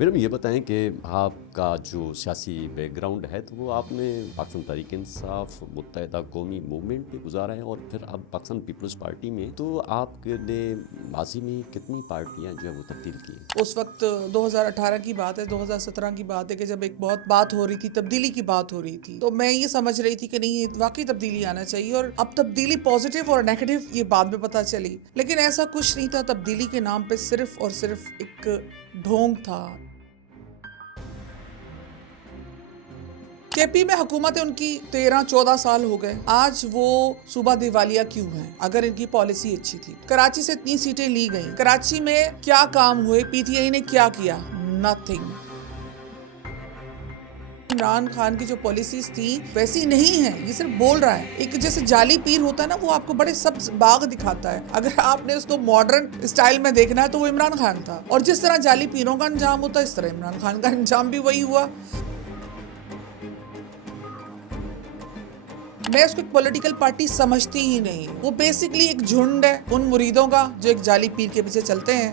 Madam یہ بتائیں کہ آپ کا جو سیاسی بیک گراؤنڈ ہے تو وہ آپ نے پاکستان تحریک انصاف متحدہ قومی موومنٹ پہ گزارا ہے اور پھر اب پاکستان پیپلز پارٹی میں، تو آپ نے ماضی میں کتنی پارٹیاں جو ہے وہ تبدیل کی؟ اس وقت 2018 کی بات ہے، 2017 کی بات ہے کہ جب ایک بہت بات ہو رہی تھی، تبدیلی کی بات ہو رہی تھی، تو میں یہ سمجھ رہی تھی کہ نہیں، یہ واقعی تبدیلی آنا چاہیے. اور اب تبدیلی پازیٹیو اور نیگیٹو یہ بعد میں پتہ چلی، لیکن ایسا کچھ نہیں تھا. تبدیلی کے نام پہ صرف اور صرف ایک ڈھونگ تھا. کے پی میں حکومت ان کی 13-14 سال ہو گئے. آج وہ صوبہ دیوالیہ کیوں ہے اگر ان کی پالیسی اچھی تھی؟ کراچی سے اتنی سیٹیں لی گئیں، کراچی میں کیا کام ہوئے؟ پی ٹی آئی نے کیا کیا؟ نتھنگ. عمران خان کی جو پالیسیز تھی ویسی نہیں ہے، یہ صرف بول رہا ہے. ایک جیسے جعلی پیر ہوتا ہے نا، وہ آپ کو بڑے سبز باغ دکھاتا ہے. اگر آپ نے اس کو ماڈرن اسٹائل میں دیکھنا ہے تو وہ عمران خان تھا، اور جس طرح جعلی پیروں کا انجام ہوتا ہے اس طرح عمران خان کا انجام بھی وہی ہوا. میں اس کو ایک پولیٹیکل پارٹی سمجھتی ہی نہیں. وہ بیسکلی ایک جھنڈ ہے ان مریدوں کا جو ایک جعلی پیر کے پیچھے چلتے ہیں.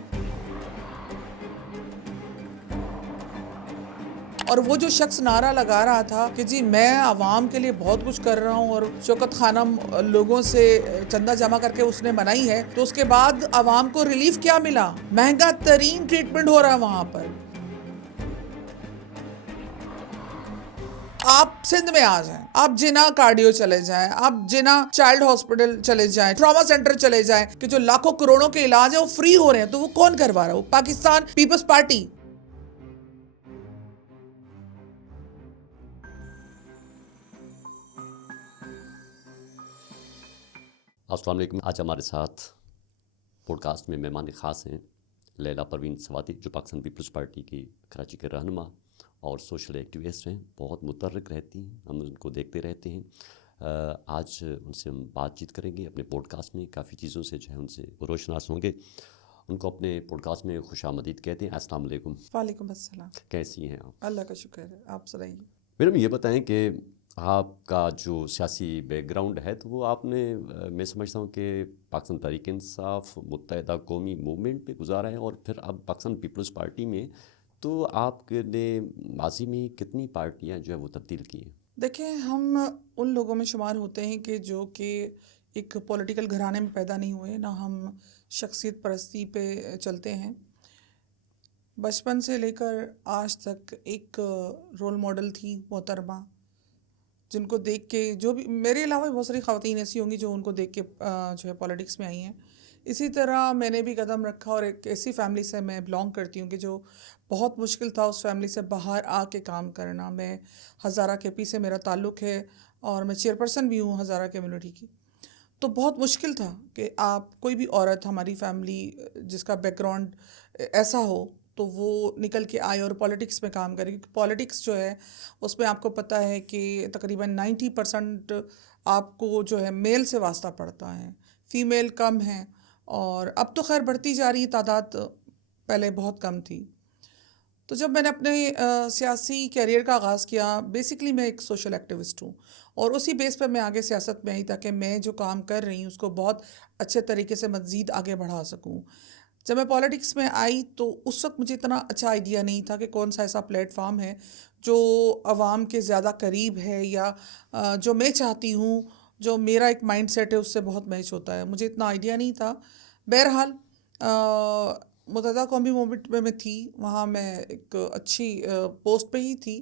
اور وہ جو شخص نعرہ لگا رہا تھا کہ جی میں عوام کے لیے بہت کچھ کر رہا ہوں، اور شوکت خانم لوگوں سے چندہ جمع کر کے اس نے منائی ہے، تو اس کے بعد عوام کو ریلیف کیا ملا؟ مہنگا ترین ٹریٹمنٹ ہو رہا ہے وہاں پر. آپ سندھ میں آ جائیں، آپ جنا کارڈیو چلے جائیں، آپ جنا چائلڈ ہاسپٹل چلے جائیں، ٹراما سینٹر چلے جائیں، کہ جو لاکھوں کروڑوں کے علاج ہیں وہ فری ہو رہے ہیں، تو وہ کون کروا رہا ہے؟ وہ پاکستان پیپلز پارٹی. السلام علیکم. آج ہمارے ساتھ پوڈ کاسٹ میں مہمان خاص ہیں لیلا پروین سوادی، جو پاکستان پیپلز پارٹی کی کراچی کے رہنما اور سوشل ایکٹیوسٹ ہیں. بہت متحرک رہتی ہیں، ہم ان کو دیکھتے رہتے ہیں. آج ان سے ہم بات چیت کریں گے اپنے پوڈ کاسٹ میں. کافی چیزوں سے جو ہے ان سے روشناس ہوں گے. ان کو اپنے پوڈ کاسٹ میں خوش آمدید کہتے ہیں. السلام علیکم. وعلیکم السلام. کیسی ہیں آپ؟ اللہ کا شکر ہے، آپ سنائیے. میڈم یہ بتائیں کہ آپ کا جو سیاسی بیک گراؤنڈ ہے تو وہ آپ نے میں سمجھتا ہوں کہ پاکستان تحریک انصاف متحدہ قومی موومنٹ پہ گزارا ہے اور پھر اب پاکستان پیپلز پارٹی میں، تو آپ نے ماضی میں کتنی پارٹیاں جو ہے وہ تبدیل کی ہیں؟ دیکھیں، ہم ان لوگوں میں شمار ہوتے ہیں کہ جو کہ ایک پولیٹیکل گھرانے میں پیدا نہیں ہوئے، نہ ہم شخصیت پرستی پہ چلتے ہیں. بچپن سے لے کر آج تک ایک رول ماڈل تھی محترمہ، جن کو دیکھ کے جو بھی، میرے علاوہ بھی بہت ساری خواتین ایسی ہوں گی جو ان کو دیکھ کے جو ہے پولیٹکس میں آئی ہیں. اسی طرح میں نے بھی قدم رکھا، اور ایک ایسی فیملی سے میں بلانگ کرتی ہوں کہ جو بہت مشکل تھا اس فیملی سے باہر آ کے کام کرنا. میں ہزارہ کے پی سے میرا تعلق ہے، اور میں چیئرپرسن بھی ہوں ہزارہ کمیونٹی کی. تو بہت مشکل تھا کہ آپ کوئی بھی عورت ہماری فیملی جس کا بیک گراؤنڈ ایسا ہو تو وہ نکل کے آئے اور پولیٹکس میں کام کرے. کیونکہ پولیٹکس جو ہے اس میں آپ کو پتہ ہے کہ تقریباً 90% آپ کو جو ہے میل سے واسطہ پڑتا ہے، فیمیل کم ہیں. اور اب تو خیر بڑھتی جا رہی تعداد، پہلے بہت کم تھی. تو جب میں نے اپنے سیاسی کیریئر کا آغاز کیا، بیسکلی میں ایک سوشل ایکٹیوسٹ ہوں، اور اسی بیس پر میں آگے سیاست میں آئی تاکہ میں جو کام کر رہی ہوں اس کو بہت اچھے طریقے سے مزید آگے بڑھا سکوں. جب میں پولیٹکس میں آئی تو اس وقت مجھے اتنا اچھا آئیڈیا نہیں تھا کہ کون سا ایسا پلیٹ فارم ہے جو عوام کے زیادہ قریب ہے، یا جو میں چاہتی ہوں، جو میرا ایک مائنڈ سیٹ ہے اس سے بہت میچ ہوتا ہے. مجھے اتنا آئیڈیا نہیں تھا. بہرحال متحدہ قومی موومنٹ میں تھی، وہاں میں ایک اچھی پوسٹ پہ ہی تھی،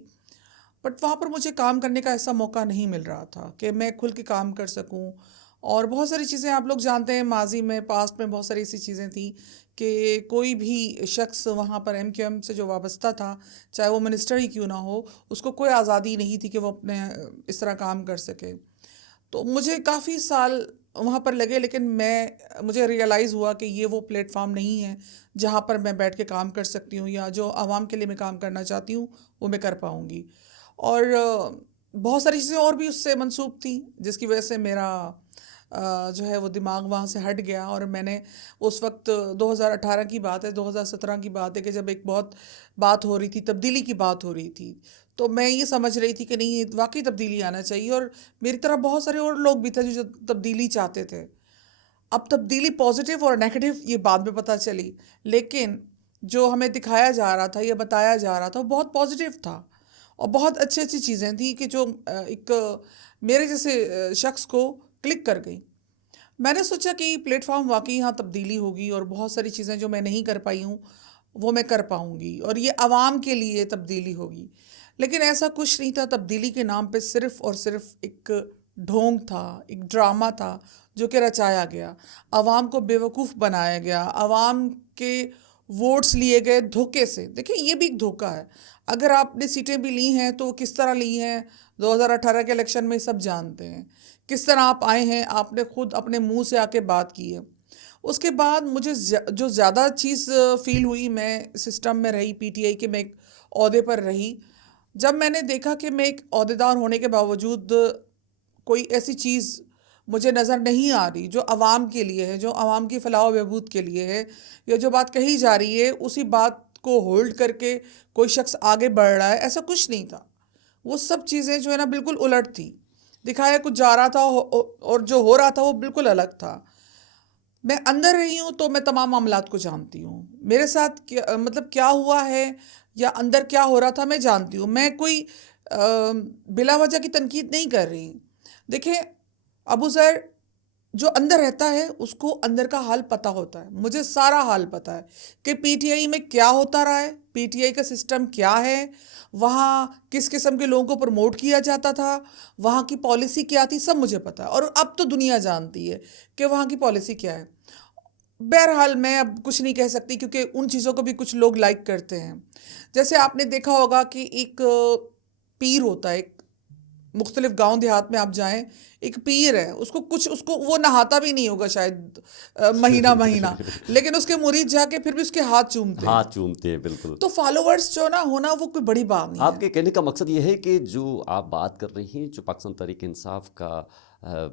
بٹ وہاں پر مجھے کام کرنے کا ایسا موقع نہیں مل رہا تھا کہ میں کھل کے کام کر سکوں. اور بہت ساری چیزیں آپ لوگ جانتے ہیں، ماضی میں پاسٹ میں بہت ساری ایسی چیزیں تھیں کہ کوئی بھی شخص وہاں پر ایم کیو ایم سے جو وابستہ تھا، چاہے وہ منسٹر ہی کیوں نہ ہو، اس کو کوئی آزادی نہیں تھی کہ وہ اپنے اس طرح کام کر سکے. تو مجھے کافی سال وہاں پر لگے، لیکن مجھے ریئلائز ہوا کہ یہ وہ پلیٹ فارم نہیں ہے جہاں پر میں بیٹھ کے کام کر سکتی ہوں، یا جو عوام کے لیے میں کام کرنا چاہتی ہوں وہ میں کر پاؤں گی. اور بہت ساری چیزیں اور بھی اس سے منسوب تھیں جس کی وجہ سے میرا جو ہے وہ دماغ وہاں سے ہٹ گیا. اور میں نے اس وقت 2018 کی بات ہے، 2017 کی بات ہے کہ جب ایک بہت بات ہو رہی تھی، تبدیلی کی بات ہو رہی تھی، تو میں یہ سمجھ رہی تھی کہ نہیں، یہ واقعی تبدیلی آنا چاہیے. اور میری طرح بہت سارے اور لوگ بھی تھے جو تبدیلی چاہتے تھے. اب تبدیلی پازیٹیو اور نیگیٹو یہ بعد میں پتہ چلی، لیکن جو ہمیں دکھایا جا رہا تھا یا بتایا جا رہا تھا وہ بہت پازیٹیو تھا اور بہت اچھی اچھی چیزیں تھیں کہ جو ایک میرے جیسے شخص کو کلک کر گئی. میں نے سوچا کہ پلیٹ فارم واقعی یہاں تبدیلی ہوگی اور بہت ساری چیزیں جو میں نہیں کر پائی ہوں وہ میں کر پاؤں گی اور یہ عوام کے لیے تبدیلی ہوگی. لیکن ایسا کچھ نہیں تھا. تبدیلی کے نام پہ صرف اور صرف ایک ڈھونگ تھا, ایک ڈرامہ تھا جو کہ رچایا گیا, عوام کو بیوقوف بنایا گیا, عوام کے ووٹس لیے گئے دھوکے سے. دیکھیں یہ بھی ایک دھوکہ ہے. اگر آپ نے سیٹیں بھی لی ہیں تو وہ کس طرح لی ہیں 2018 کے الیکشن میں سب جانتے ہیں. کس طرح آپ آئے ہیں, آپ نے خود اپنے منہ سے آ کے بات کی ہے. اس کے بعد مجھے جو زیادہ چیز فیل ہوئی, میں سسٹم میں رہی پی ٹی آئی کے, میں ایک عہدے پر رہی, جب میں نے دیکھا کہ میں ایک عہدیدار ہونے کے باوجود کوئی ایسی چیز مجھے نظر نہیں آ رہی جو عوام کے لیے ہے, جو عوام کی فلاح و بہبود کے لیے ہے, یا جو بات کہی جا رہی ہے اسی بات کو ہولڈ کر کے کوئی شخص آگے بڑھ رہا ہے, ایسا کچھ نہیں تھا. وہ سب چیزیں جو ہے نا بالکل الٹ تھی. دکھایا کچھ جا رہا تھا اور جو ہو رہا تھا وہ بالکل الگ تھا. میں اندر رہی ہوں تو میں تمام معاملات کو جانتی ہوں. میرے ساتھ مطلب کیا ہوا ہے یا اندر کیا ہو رہا تھا میں جانتی ہوں. میں کوئی بلا وجہ کی تنقید نہیں کر رہی. دیکھیں ابو ذر جو اندر رہتا ہے اس کو اندر کا حال پتہ ہوتا ہے. مجھے سارا حال پتہ ہے کہ پی ٹی آئی میں کیا ہوتا رہا ہے, پی ٹی آئی کا سسٹم کیا ہے, وہاں کس قسم کے لوگوں کو پروموٹ کیا جاتا تھا, وہاں کی پالیسی کیا تھی, سب مجھے پتہ ہے. اور اب تو دنیا جانتی ہے کہ وہاں کی پالیسی کیا ہے. بہرحال میں اب کچھ نہیں کہہ سکتی کیونکہ ان چیزوں کو بھی کچھ لوگ لائک کرتے ہیں. جیسے آپ نے دیکھا ہوگا کہ ایک پیر ہوتا ہے, ایک مختلف گاؤں دیہات میں آپ جائیں, ایک پیر ہے, اس کو وہ نہاتا بھی نہیں ہوگا شاید مہینہ, لیکن اس کے مرید جا کے پھر بھی اس کے ہاتھ چومتے ہیں. بالکل. تو فالوورز جو نا ہونا وہ کوئی بڑی بات نہیں ہے. آپ کے کہنے کا مقصد یہ ہے کہ جو آپ بات کر رہی ہیں, جو پاکستان تحریک انصاف کا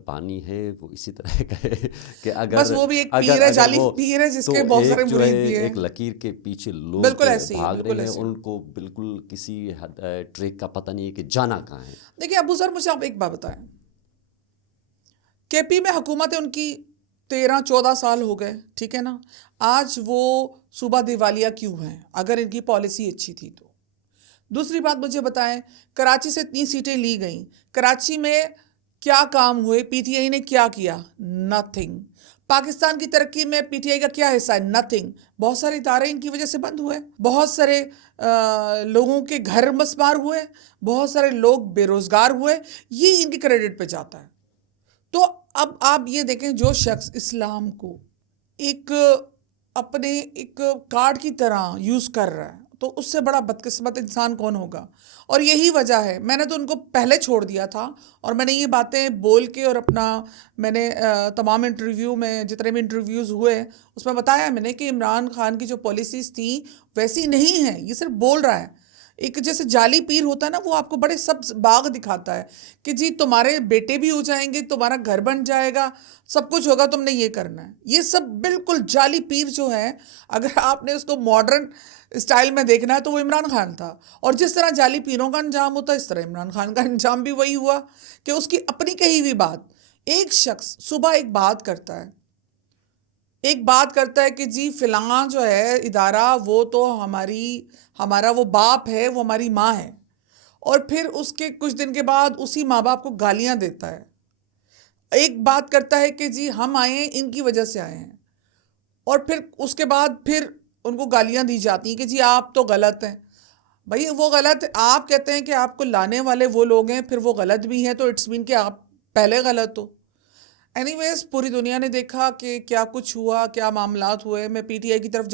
بانی ہے وہ اسی طرح کا ہے کہ اگر بس وہ بھی ایک پیر ہے, جعلی پیر ہے جس کے بہت سارے مرید بھی ہیں. ایک لکیر کے پیچھے لوگ بالکل ایسے ہی, بھاگ رہے ہیں, ان کو بالکل کسی ٹریک کا پتہ نہیں ہے کہ جانا کہاں ہے. دیکھیں ابو ذر, مجھے آپ ایک بات بتائیں, کے پی میں حکومت ہے ان کی 13-14 سال ہو گئے, ٹھیک ہے نا. آج وہ صوبہ دیوالیہ کیوں ہیں اگر ان کی پالیسی اچھی تھی تو؟ دوسری بات مجھے بتائیں, کراچی سے 3 سیٹیں لی گئیں, کراچی میں کیا کام ہوئے, پی ٹی آئی نے کیا کیا؟ نتھنگ. پاکستان کی ترقی میں پی ٹی آئی کا کیا حصہ ہے؟ نتھنگ. بہت سارے ادارے ان کی وجہ سے بند ہوئے, بہت سارے لوگوں کے گھر مسمار ہوئے, بہت سارے لوگ بے روزگار ہوئے, یہ ان کے کریڈٹ پہ جاتا ہے. تو اب آپ یہ دیکھیں, جو شخص اسلام کو ایک اپنے ایک کارڈ کی طرح یوز کر رہا ہے تو اس سے بڑا بدقسمت انسان کون ہوگا. اور یہی وجہ ہے, میں نے تو ان کو پہلے چھوڑ دیا تھا اور میں نے یہ باتیں بول کے اور اپنا میں نے تمام انٹرویو میں جتنے بھی انٹرویوز ہوئے اس میں بتایا میں نے کہ عمران خان کی جو پالیسیز تھیں ویسی نہیں ہیں, یہ صرف بول رہا ہے. ایک جیسے جعلی پیر ہوتا ہے نا, وہ آپ کو بڑے سبز باغ دکھاتا ہے کہ جی تمہارے بیٹے بھی ہو جائیں گے, تمہارا گھر بن جائے گا, سب کچھ ہوگا, تم نے یہ کرنا ہے. یہ سب بالکل جعلی پیر جو ہے, اگر آپ نے اس کو ماڈرن اسٹائل میں دیکھنا ہے تو وہ عمران خان تھا. اور جس طرح جعلی پیروں کا انجام ہوتا ہے اس طرح عمران خان کا انجام بھی وہی ہوا کہ اس کی اپنی کہی ہوئی بات, ایک شخص صبح ایک بات کرتا ہے, کہ جی فلاں جو ہے ادارہ وہ تو ہمارا وہ باپ ہے, وہ ہماری ماں ہے, اور پھر اس کے کچھ دن کے بعد اسی ماں باپ کو گالیاں دیتا ہے. ایک بات کرتا ہے کہ جی ہم آئے ہیں ان کی وجہ سے آئے ہیں, اور پھر اس کے بعد پھر ان کو گالیاں دی جاتی ہیں کہ جی آپ تو غلط ہیں. بھائی وہ غلط, آپ کہتے ہیں کہ آپ کو لانے والے وہ لوگ ہیں, پھر وہ غلط بھی ہیں تو اٹس مین کہ آپ پہلے غلط ہو. اینی ویز پوری دنیا نے دیکھا کہ کیا کچھ ہوا, کیا معاملات ہوئے. میں پی ٹی آئی کی طرف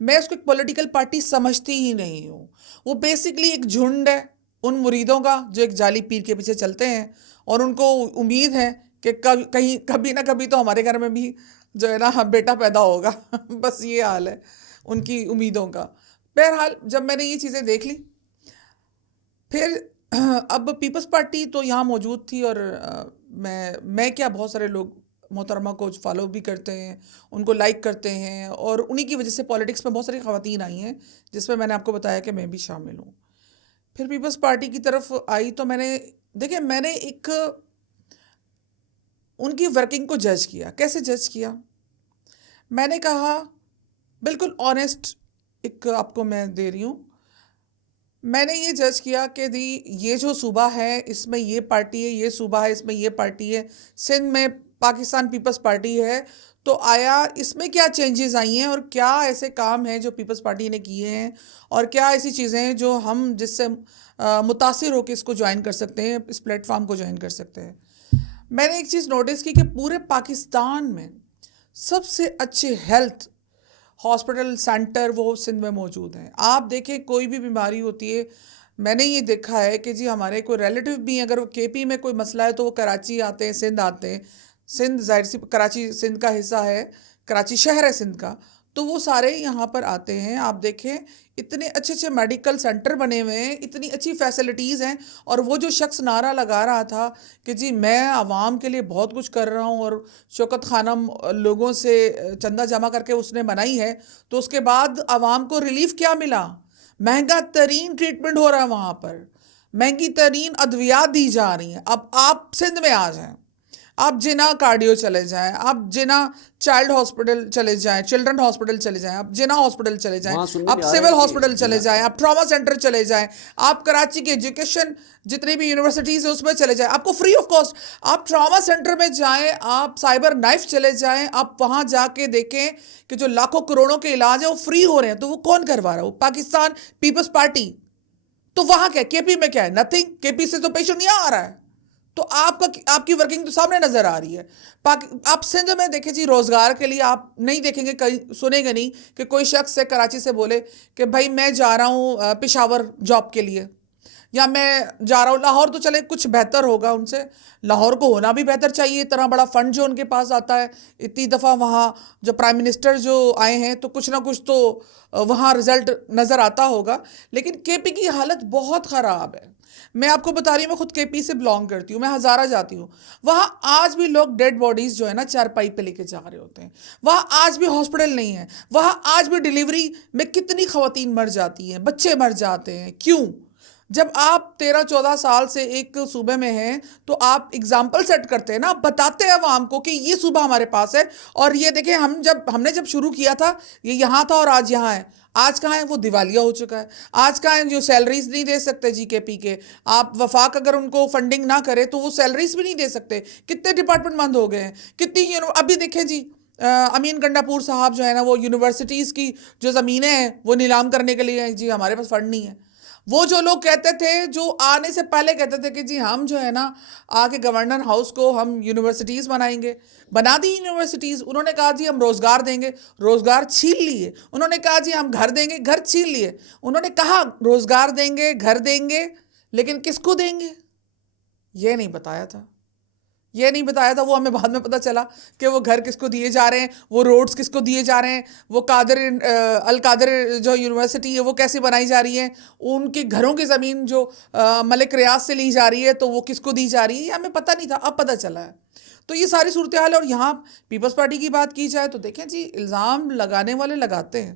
میں اس کو ایک پولیٹیکل پارٹی سمجھتی ہی نہیں ہوں. وہ بیسکلی ایک جھنڈ ہے ان مریدوں کا جو ایک جعلی پیر کے پیچھے چلتے ہیں, اور ان کو امید ہے کہ کہیں کبھی نہ کبھی تو ہمارے گھر میں بھی جو ہے نا بیٹا پیدا ہوگا. بس یہ حال ہے ان کی امیدوں کا. بہرحال جب میں نے یہ چیزیں دیکھ لی, پھر اب پیپلز پارٹی تو یہاں موجود تھی, اور میں کیا بہت سارے لوگ محترمہ کو فالو بھی کرتے ہیں, ان کو لائک کرتے ہیں, اور انہی کی وجہ سے پالیٹکس میں بہت ساری خواتین آئی ہیں جس میں نے آپ کو بتایا کہ میں بھی شامل ہوں. پھر پیپلز پارٹی کی طرف آئی تو میں نے ایک ان کی ورکنگ کو جج کیا. کیسے جج کیا؟ میں نے کہا بالکل آنیسٹ ایک آپ کو میں دے رہی ہوں. میں نے یہ جج کیا کہ یہ جو صوبہ ہے اس میں یہ پارٹی ہے، یہ صوبہ ہے اس میں یہ پارٹی ہے، سندھ میں پاکستان پیپلز پارٹی ہے، تو آیا اس میں کیا چینجز آئی ہیں اور کیا ایسے کام ہیں جو پیپلز پارٹی نے کیے ہیں اور کیا ایسی چیزیں ہیں جو ہم جس سے متاثر ہو کے اس کو جوائن کر سکتے ہیں، اس پلیٹ فارم کو جوائن کر سکتے ہیں. میں نے ایک چیز نوٹس کی کہ پورے پاکستان میں سب سے اچھے ہیلتھ ہاسپٹل سینٹر وہ سندھ میں موجود ہیں. آپ دیکھیں کوئی بھی بیماری ہوتی ہے، میں نے یہ دیکھا ہے کہ جی ہمارے کوئی ریلیٹیو بھی اگر وہ کے پی میں کوئی مسئلہ ہے تو وہ کراچی آتے ہیں، سندھ آتے ہیں. سندھ ظاہر سی کراچی سندھ کا حصہ ہے، کراچی شہر ہے سندھ کا، تو وہ سارے یہاں پر آتے ہیں. آپ دیکھیں اتنے اچھے اچھے میڈیکل سینٹر بنے ہوئے ہیں، اتنی اچھی فیسلٹیز ہیں. اور وہ جو شخص نعرہ لگا رہا تھا کہ جی میں عوام کے لیے بہت کچھ کر رہا ہوں، اور شوکت خانم لوگوں سے چندہ جمع کر کے اس نے بنائی ہے، تو اس کے بعد عوام کو ریلیف کیا ملا؟ مہنگا ترین ٹریٹمنٹ ہو رہا ہے وہاں پر، مہنگی ترین ادویات دی جا رہی ہیں. اب آپ سندھ میں آ جائیں، آپ جنا کارڈیو چلے جائیں، آپ جنا چائلڈ ہاسپٹل چلے جائیں، چلڈرن ہاسپٹل چلے جائیں، آپ جنا ہاسپٹل چلے جائیں، آپ سول ہاسپٹل چلے جائیں، آپ ٹراما سینٹر چلے جائیں، آپ کراچی کے ایجوکیشن جتنی بھی یونیورسٹیز ہیں اس میں چلے جائیں، آپ کو فری آف کاسٹ. آپ ٹراما سینٹر میں جائیں، آپ سائبر نائف چلے جائیں، آپ وہاں جا کے دیکھیں کہ جو لاکھوں کروڑوں کے علاج ہیں وہ فری ہو رہے ہیں. تو وہ کون کروا رہا ہے؟ وہ پاکستان پیپلز پارٹی. تو وہاں کیا کے پی میں کیا ہے؟ نتھنگ. کے پی سے تو پیشنٹ یہاں آ رہا ہے. تو آپ کی ورکنگ تو سامنے نظر آ رہی ہے. آپ سندھ میں دیکھیں جی، روزگار کے لیے آپ نہیں دیکھیں گے، کہیں سنیں گے نہیں کہ کوئی شخص سے کراچی سے بولے کہ بھائی میں جا رہا ہوں پشاور جاب کے لیے، یا میں جا رہا ہوں لاہور. تو چلے کچھ بہتر ہوگا ان سے، لاہور کو ہونا بھی بہتر چاہیے. اتنا بڑا فنڈ جو ان کے پاس آتا ہے، اتنی دفعہ وہاں جو پرائم منسٹر جو آئے ہیں تو کچھ نہ کچھ تو وہاں رزلٹ نظر آتا ہوگا. لیکن کے پی کی حالت بہت خراب ہے. میں آپ کو بتا رہی ہوں، میں خود کے پی سے بلانگ کرتی ہوں، میں ہزارہ جاتی ہوں. وہاں آج بھی لوگ ڈیڈ باڈیز جو ہے نا چارپائی پہ لے کے جا رہے ہوتے ہیں. وہاں آج بھی ہاسپٹل نہیں ہے. وہاں آج بھی ڈیلیوری میں کتنی خواتین مر جاتی ہیں، بچے مر جاتے ہیں. کیوں؟ جب آپ 13-14 سال سے ایک صوبے میں ہیں تو آپ اگزامپل سیٹ کرتے ہیں نا، آپ بتاتے ہیں عوام کو کہ یہ صوبہ ہمارے پاس ہے. اور یہ دیکھیں ہم نے جب شروع کیا تھا یہ یہاں تھا اور آج یہاں ہے. آج کہاں ہے؟ وہ دیوالیہ ہو چکا ہے. آج کہاں ہے؟ جو سیلریز نہیں دے سکتے جی کے پی کے. آپ وفاق اگر ان کو فنڈنگ نہ کرے تو وہ سیلریز بھی نہیں دے سکتے. کتنے ڈپارٹمنٹ بند ہو گئے ہیں، کتنی ابھی دیکھیں جی امین گنڈا پور صاحب جو ہے نا، وہ یونیورسٹیز کی جو زمینیں ہیں وہ نیلام کرنے کے لیے جی ہمارے پاس فنڈ نہیں ہے. وہ جو لوگ کہتے تھے، جو آنے سے پہلے کہتے تھے کہ جی ہم جو ہے نا آ کے گورنر ہاؤس کو ہم یونیورسٹیز بنائیں گے، بنا دی یونیورسٹیز. انہوں نے کہا جی ہم روزگار دیں گے، روزگار چھین لیے. انہوں نے کہا جی ہم گھر دیں گے، گھر چھین لیے. انہوں نے کہا روزگار دیں گے، گھر دیں گے، لیکن کس کو دیں گے یہ نہیں بتایا تھا. یہ نہیں بتایا تھا. وہ ہمیں بعد میں پتہ چلا کہ وہ گھر کس کو دیے جا رہے ہیں، وہ روڈز کس کو دیے جا رہے ہیں، وہ القادر جو یونیورسٹی ہے وہ کیسے بنائی جا رہی ہے، ان کے گھروں کی زمین جو ملک ریاض سے لی جا رہی ہے تو وہ کس کو دی جا رہی ہے. یہ ہمیں پتہ نہیں تھا، اب پتہ چلا ہے. تو یہ ساری صورتحال ہے. اور یہاں پیپلز پارٹی کی بات کی جائے تو دیکھیں جی الزام لگانے والے لگاتے ہیں،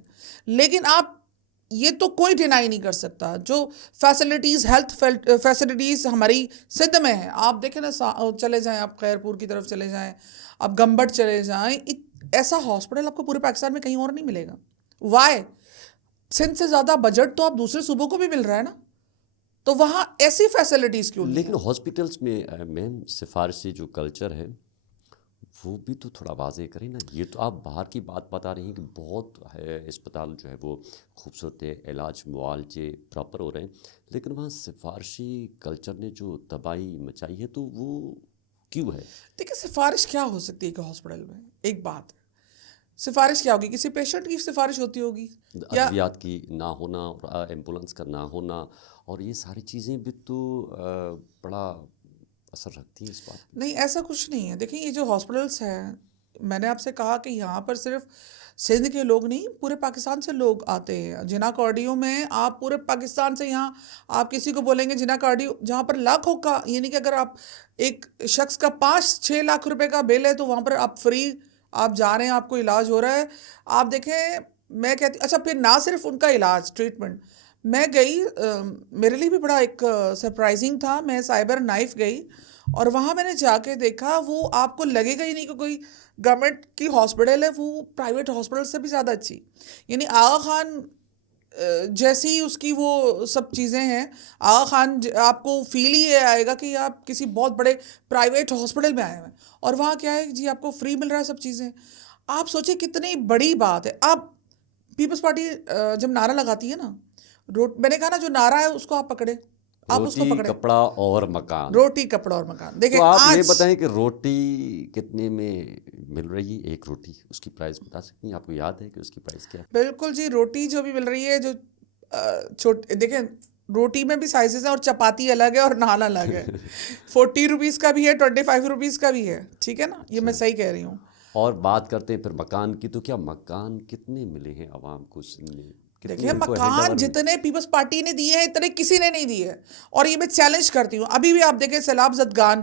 لیکن آپ یہ تو کوئی ڈینائی نہیں کر سکتا جو فیسلٹیز ہیلتھ فیسلٹیز ہماری سندھ میں ہیں. آپ دیکھیں نا، چلے جائیں آپ خیرپور کی طرف چلے جائیں، آپ گمبٹ چلے جائیں، ایسا ہاسپٹل آپ کو پورے پاکستان میں کہیں اور نہیں ملے گا. وائے؟ سندھ سے زیادہ بجٹ تو آپ دوسرے صوبوں کو بھی مل رہا ہے نا، تو وہاں ایسی فیسلٹیز کیوں نہیں؟ لیکن ہاسپٹلس میں میم سفارشی جو کلچر ہے وہ بھی تو تھوڑا واضح کریں نا. یہ تو آپ باہر کی بات بتا رہی ہیں کہ بہت ہے اسپتال جو ہے وہ خوبصورت ہے، علاج معالجے پراپر ہو رہے ہیں، لیکن وہاں سفارشی کلچر نے جو تباہی مچائی ہے تو وہ کیوں ہے؟ دیکھیں سفارش کیا ہو سکتی ہے کہ ہاسپٹل میں ایک بات ہے، سفارش کیا ہوگی؟ کسی پیشنٹ کی سفارش ہوتی ہوگی، یا ادویات کی نہ ہونا اور ایمبولینس کا نہ ہونا، اور یہ ساری چیزیں بھی تو بڑا اثر رکھتی ہیں اس بات پہ. نہیں ایسا کچھ نہیں ہے. دیکھیں یہ جو ہاسپٹلس ہیں، میں نے آپ سے کہا کہ یہاں پر صرف سندھ کے لوگ نہیں، پورے پاکستان سے لوگ آتے ہیں. جنا کارڈیو میں آپ پورے پاکستان سے، یہاں آپ کسی کو بولیں گے جنا کارڈیو جہاں پر لاکھوں کا، یعنی کہ اگر آپ ایک شخص کا 5-6 لاکھ روپے کا بل ہے تو وہاں پر آپ فری آپ جا رہے ہیں، آپ کو علاج ہو رہا ہے. آپ دیکھیں میں کہتی اچھا پھر نہ صرف ان کا علاج ٹریٹمنٹ، میں گئی میرے لیے بھی بڑا ایک سرپرائزنگ تھا. میں سائبر نائف گئی اور وہاں میں نے جا کے دیکھا، وہ آپ کو لگے گا ہی نہیں کہ کوئی گورنمنٹ کی ہاسپٹل ہے، وہ پرائیویٹ ہاسپٹل سے بھی زیادہ اچھی. یعنی آغا خان جیسے ہی اس کی وہ سب چیزیں ہیں، آغا خان آپ کو فیل ہی یہ آئے گا کہ آپ کسی بہت بڑے پرائیویٹ ہاسپٹل میں آئے ہوئے ہیں، اور وہاں کیا ہے جی آپ کو فری مل رہا ہے سب چیزیں. آپ سوچیں کتنی بڑی بات ہے. آپ پیپلز پارٹی جب نعرہ لگاتی ہے نا، میں نے کہا نا جو نعرہ ہے اس کو آپ پکڑے، آپ اس کو روٹی پکڑے. کپڑا اور مکان. روٹی کپڑا اور مکان. دیکھیں تو آپ یہ آج بتائیں کہ روٹی کتنے میں مل رہی ہے؟ ایک روٹی اس کی پرائس بتا سکتی ہیں؟ آپ کو یاد ہے کہ اس کی پرائس کیا ہے؟ بالکل جی، روٹی جو بھی مل رہی ہے جو دیکھیں روٹی میں بھی سائزز ہیں، اور چپاتی الگ ہے اور نان الگ ہے. 40 روپیز کا بھی ہے، 25 روپیز کا بھی ہے. ٹھیک ہے نا، یہ میں صحیح کہہ رہی ہوں. اور بات کرتے ہیں پھر مکان کی. تو کیا مکان کتنے ملے ہیں عوام کو سندھ میں؟ دیکھیں مکان جتنے پیپلز پارٹی نے دیے ہیں اتنے کسی نے نہیں دیے. اور یہ میں چیلنج کرتی ہوں. ابھی بھی آپ دیکھیں سیلاب زدگان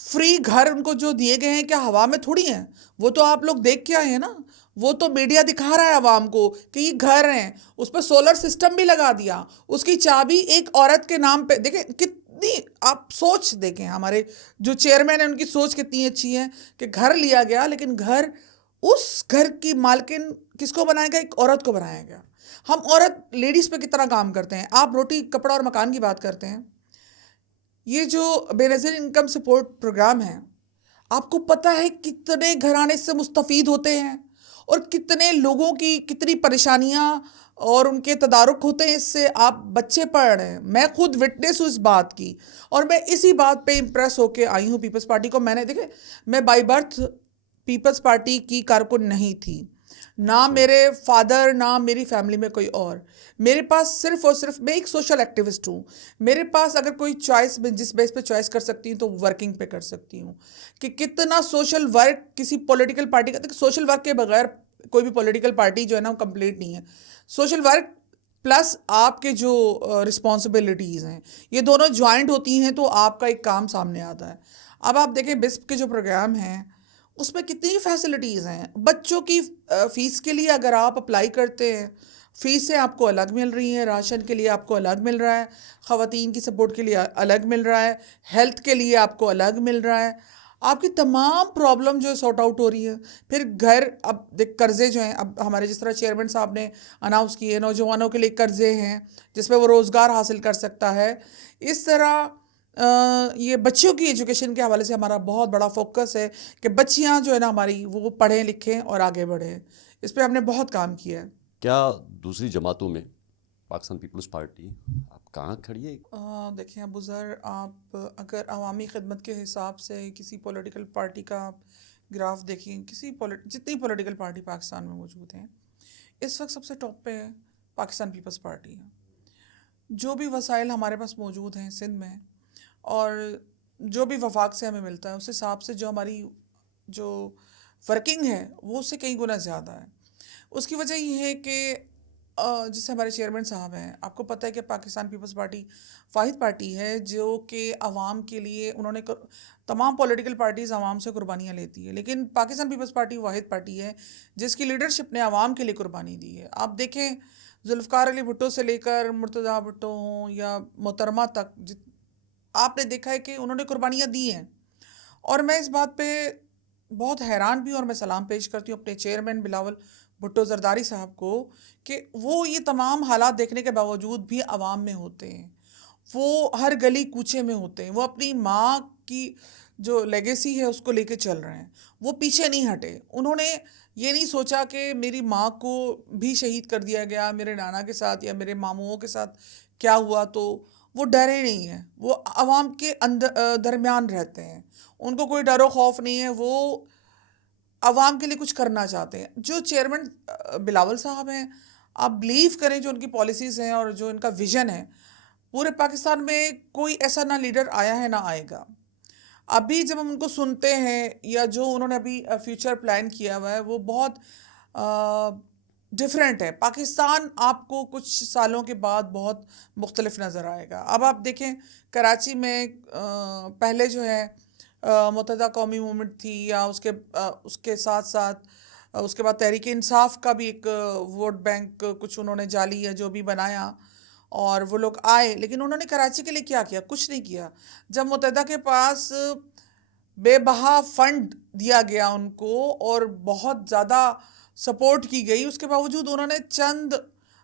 فری گھر ان کو جو دیے گئے ہیں، کیا ہوا میں تھوڑی ہیں؟ وہ تو آپ لوگ دیکھ کے آئے ہیں نا، وہ تو میڈیا دکھا رہا ہے عوام کو کہ یہ گھر ہیں. اس پہ سولر سسٹم بھی لگا دیا. اس کی چابی ایک عورت کے نام پہ. دیکھیں کتنی آپ سوچ دیکھیں، ہمارے جو چیئرمین ہیں ان کی سوچ کتنی اچھی ہے کہ گھر لیا گیا، لیکن گھر اس گھر کی مالکن کس کو بنایا گیا؟ ایک عورت کو بنایا گیا. ہم عورت لیڈیز پہ کتنا کام کرتے ہیں. آپ روٹی کپڑا اور مکان کی بات کرتے ہیں. یہ جو بے نظیر انکم سپورٹ پروگرام ہے، آپ کو پتہ ہے کتنے گھرانے سے مستفید ہوتے ہیں، اور کتنے لوگوں کی کتنی پریشانیاں اور ان کے تدارک ہوتے ہیں. اس سے آپ بچے پڑھ رہے ہیں. میں خود وٹنس ہوں اس بات کی، اور میں اسی بات پہ امپریس ہو کے آئی ہوں پیپلز پارٹی کو. میں نے دیکھے میں بائی برتھ پیپلز پارٹی کی کارکن نہیں تھی، نہ میرے فادر نہ میری فیملی میں کوئی اور. میرے پاس صرف اور صرف میں ایک سوشل ایکٹیوسٹ ہوں. میرے پاس اگر کوئی چوائس میں جس بیس پہ چوائس کر سکتی ہوں تو ورکنگ پہ کر سکتی ہوں. کہ کتنا سوشل ورک کسی پولیٹیکل پارٹی کا، سوشل ورک کے بغیر کوئی بھی پولیٹیکل پارٹی جو ہے نا وہ کمپلیٹ نہیں ہے. سوشل ورک پلس آپ کے جو رسپانسبلٹیز ہیں، یہ دونوں جوائنٹ ہوتی ہیں تو آپ کا ایک کام سامنے آتا ہے. اب آپ دیکھیں بسپ کے جو پروگرام ہیں اس میں کتنی فیسلٹیز ہیں. بچوں کی فیس کے لیے اگر آپ اپلائی کرتے ہیں، فیسیں آپ کو الگ مل رہی ہیں. راشن کے لیے آپ کو الگ مل رہا ہے. خواتین کی سپورٹ کے لیے الگ مل رہا ہے. ہیلتھ کے لیے آپ کو الگ مل رہا ہے. آپ کی تمام پرابلم جو ہے سارٹ آؤٹ ہو رہی ہے. پھر گھر اب دیکھ قرضے جو ہیں، اب ہمارے جس طرح چیئرمین صاحب نے اناؤنس کیے نوجوانوں کے لیے قرضے ہیں جس پہ وہ روزگار حاصل کر سکتا ہے. اس طرح یہ بچیوں کی ایجوکیشن کے حوالے سے ہمارا بہت بڑا فوکس ہے کہ بچیاں جو ہے نا ہماری وہ پڑھیں لکھیں اور آگے بڑھیں. اس پہ ہم نے بہت کام کیا ہے. کیا دوسری جماعتوں میں پاکستان پیپلز پارٹی آپ کہاں کھڑی ہے؟ دیکھیں ابو ذر، آپ اگر عوامی خدمت کے حساب سے کسی پولیٹیکل پارٹی کا آپ گراف دیکھیں، جتنی پولیٹیکل پارٹی پاکستان میں موجود ہیں اس وقت سب سے ٹاپ پہ پاکستان پیپلز پارٹی ہے. جو بھی وسائل ہمارے پاس موجود ہیں سندھ میں، اور جو بھی وفاق سے ہمیں ملتا ہے، اس حساب سے جو ہماری جو ورکنگ ہے وہ اس سے کئی گنا زیادہ ہے. اس کی وجہ یہ ہے کہ جیسے ہمارے چیئرمین صاحب ہیں، آپ کو پتہ ہے کہ پاکستان پیپلز پارٹی واحد پارٹی ہے جو کہ عوام کے لیے انہوں نے تمام پولیٹیکل پارٹیز عوام سے قربانیاں لیتی ہے، لیکن پاکستان پیپلز پارٹی واحد پارٹی ہے جس کی لیڈرشپ نے عوام کے لیے قربانی دی ہے. آپ دیکھیں ذوالفقار علی بھٹو سے لے کر مرتضیٰ بھٹو ہوں یا محترمہ تک، آپ نے دیکھا ہے کہ انہوں نے قربانیاں دی ہیں. اور میں اس بات پہ بہت حیران بھی ہوں، اور میں سلام پیش کرتی ہوں اپنے چیئرمین بلاول بھٹو زرداری صاحب کو کہ وہ یہ تمام حالات دیکھنے کے باوجود بھی عوام میں ہوتے ہیں. وہ ہر گلی کوچے میں ہوتے ہیں. وہ اپنی ماں کی جو لیگیسی ہے اس کو لے کے چل رہے ہیں. وہ پیچھے نہیں ہٹے. انہوں نے یہ نہیں سوچا کہ میری ماں کو بھی شہید کر دیا گیا، میرے نانا کے ساتھ یا میرے ماموں کے ساتھ کیا ہوا. تو وہ ڈرے نہیں ہیں. وہ عوام کے درمیان رہتے ہیں. ان کو کوئی ڈر و خوف نہیں ہے. وہ عوام کے لیے کچھ کرنا چاہتے ہیں. جو چیئرمین بلاول صاحب ہیں، آپ بلیو کریں جو ان کی پالیسیز ہیں اور جو ان کا ویژن ہے، پورے پاکستان میں کوئی ایسا نہ لیڈر آیا ہے نہ آئے گا. ابھی جب ہم ان کو سنتے ہیں یا جو انہوں نے ابھی فیوچر پلان کیا ہوا ہے وہ بہت ڈیفرنٹ ہے. پاکستان آپ کو کچھ سالوں کے بعد بہت مختلف نظر آئے گا. اب آپ دیکھیں کراچی میں پہلے جو ہے متحدہ قومی موومنٹ تھی، یا اس کے ساتھ ساتھ اس کے بعد تحریک انصاف کا بھی ایک ووٹ بینک کچھ انہوں نے جعلی یا جو بھی بنایا، اور وہ لوگ آئے. لیکن انہوں نے کراچی کے لیے کیا کیا؟ کچھ نہیں کیا. جب متحدہ کے پاس بے بہا فنڈ دیا گیا ان کو اور بہت زیادہ سپورٹ کی گئی، اس کے باوجود انہوں نے چند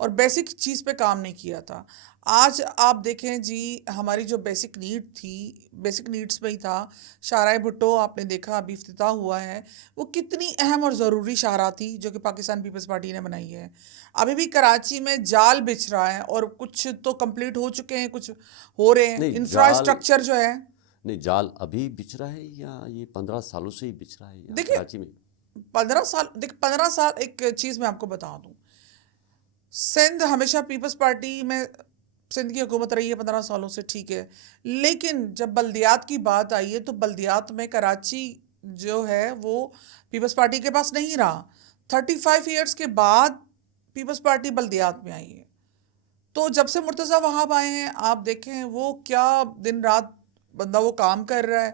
اور بیسک چیز پہ کام نہیں کیا تھا. آج آپ دیکھیں جی ہماری جو بیسک نیڈ تھی، بیسک نیڈس میں ہی تھا شاہراہ بھٹو، آپ نے دیکھا ابھی افتتاح ہوا ہے، وہ کتنی اہم اور ضروری شاہراہ تھی جو کہ پاکستان پیپلز پارٹی نے بنائی ہے. ابھی بھی کراچی میں جال بچھ رہا ہے اور کچھ تو کمپلیٹ ہو چکے ہیں، کچھ ہو رہے ہیں. نہیں انفراسٹرکچر جو ہے، نہیں جال ابھی بچھ رہا ہے یا یہ 15 سالوں سے ہی بچھ رہا ہے یا دیکھیں کراچی میں؟ 15 سال ایک چیز میں آپ کو بتا دوں، سندھ ہمیشہ پیپلز پارٹی میں سندھ کی حکومت رہی ہے 15 سالوں سے، ٹھیک ہے، لیکن جب بلدیات کی بات آئی ہے تو بلدیات میں کراچی جو ہے وہ پیپلز پارٹی کے پاس نہیں رہا. 35 ایئرس کے بعد پیپلز پارٹی بلدیات میں آئی ہے. تو جب سے مرتضیٰ وہاب آئے ہیں آپ دیکھیں وہ کیا دن رات بندہ وہ کام کر رہا ہے،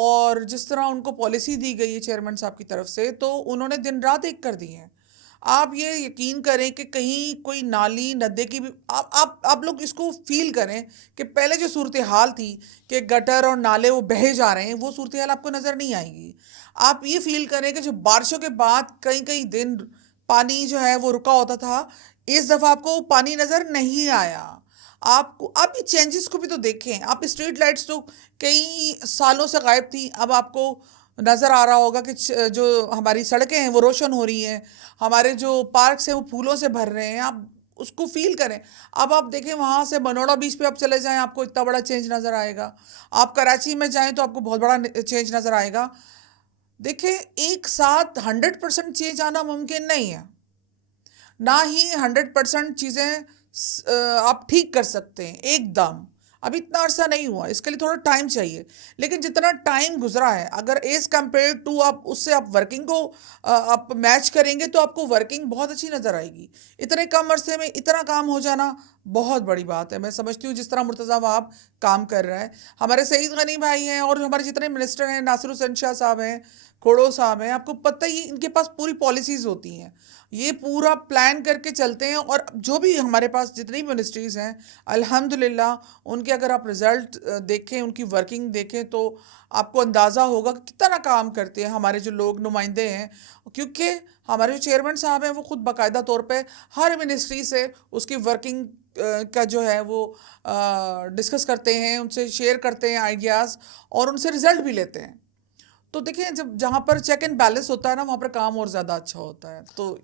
اور جس طرح ان کو پالیسی دی گئی ہے چیئرمین صاحب کی طرف سے تو انہوں نے دن رات ایک کر دی ہیں. آپ یہ یقین کریں کہ کہیں کوئی نالی ندے کی بھی آپ لوگ اس کو فیل کریں کہ پہلے جو صورتحال تھی کہ گٹر اور نالے وہ بہے جا رہے ہیں، وہ صورتحال آپ کو نظر نہیں آئے گی. آپ یہ فیل کریں کہ جو بارشوں کے بعد کئی دن پانی جو ہے وہ رکا ہوتا تھا، اس دفعہ آپ کو پانی نظر نہیں آیا. آپ یہ چینجز کو بھی تو دیکھیں. آپ اسٹریٹ لائٹس تو کئی سالوں سے غائب تھی، اب آپ کو نظر آ رہا ہوگا کہ جو ہماری سڑکیں ہیں وہ روشن ہو رہی ہیں، ہمارے جو پارکس ہیں وہ پھولوں سے بھر رہے ہیں. آپ اس کو فیل کریں. اب آپ دیکھیں وہاں سے بنوڑا بیچ پہ آپ چلے جائیں، آپ کو اتنا بڑا چینج نظر آئے گا. آپ کراچی میں جائیں تو آپ کو بہت بڑا چینج نظر آئے گا. دیکھیں ایک ساتھ 100% چینج آنا ممکن نہیں ہے، نہ ہی 100% چیزیں آپ ٹھیک کر سکتے ہیں ایک دم. ابھی اتنا عرصہ نہیں ہوا، اس کے لیے تھوڑا ٹائم چاہیے. لیکن جتنا ٹائم گزرا ہے اگر ایز کمپیئر ٹو آپ اس سے آپ ورکنگ کو آپ میچ کریں گے تو آپ کو ورکنگ بہت اچھی نظر آئے گی. اتنے کم عرصے میں اتنا کام ہو جانا بہت بڑی بات ہے. میں سمجھتی ہوں جس طرح مرتضیٰ وہاب کام کر رہا ہے، ہمارے سعید غنی بھائی ہیں اور ہمارے جتنے منسٹر ہیں، ناصر حسین شاہ صاحب ہیں، کھوڑو صاحب ہیں، آپ کو پتہ ہی ان کے پاس پوری پالیسیز ہوتی ہیں، یہ پورا پلان کر کے چلتے ہیں. اور جو بھی ہمارے پاس جتنی بھی منسٹریز ہیں الحمدللہ ان کے اگر آپ رزلٹ دیکھیں، ان کی ورکنگ دیکھیں تو آپ کو اندازہ ہوگا کہ کتنا کام کرتے ہیں ہمارے جو لوگ نمائندے ہیں. کیونکہ ہمارے جو چیئرمین صاحب ہیں وہ خود باقاعدہ طور پہ ہر منسٹری سے اس کی ورکنگ کا جو ہے وہ ڈسکس کرتے ہیں، ان سے شیئر کرتے ہیں آئیڈیاز اور ان سے رزلٹ بھی لیتے ہیں. تو دیکھیں جب جہاں پر چیک اینڈ بیلنس ہوتا ہے نا وہاں پر کام اور زیادہ اچھا ہوتا ہے. تو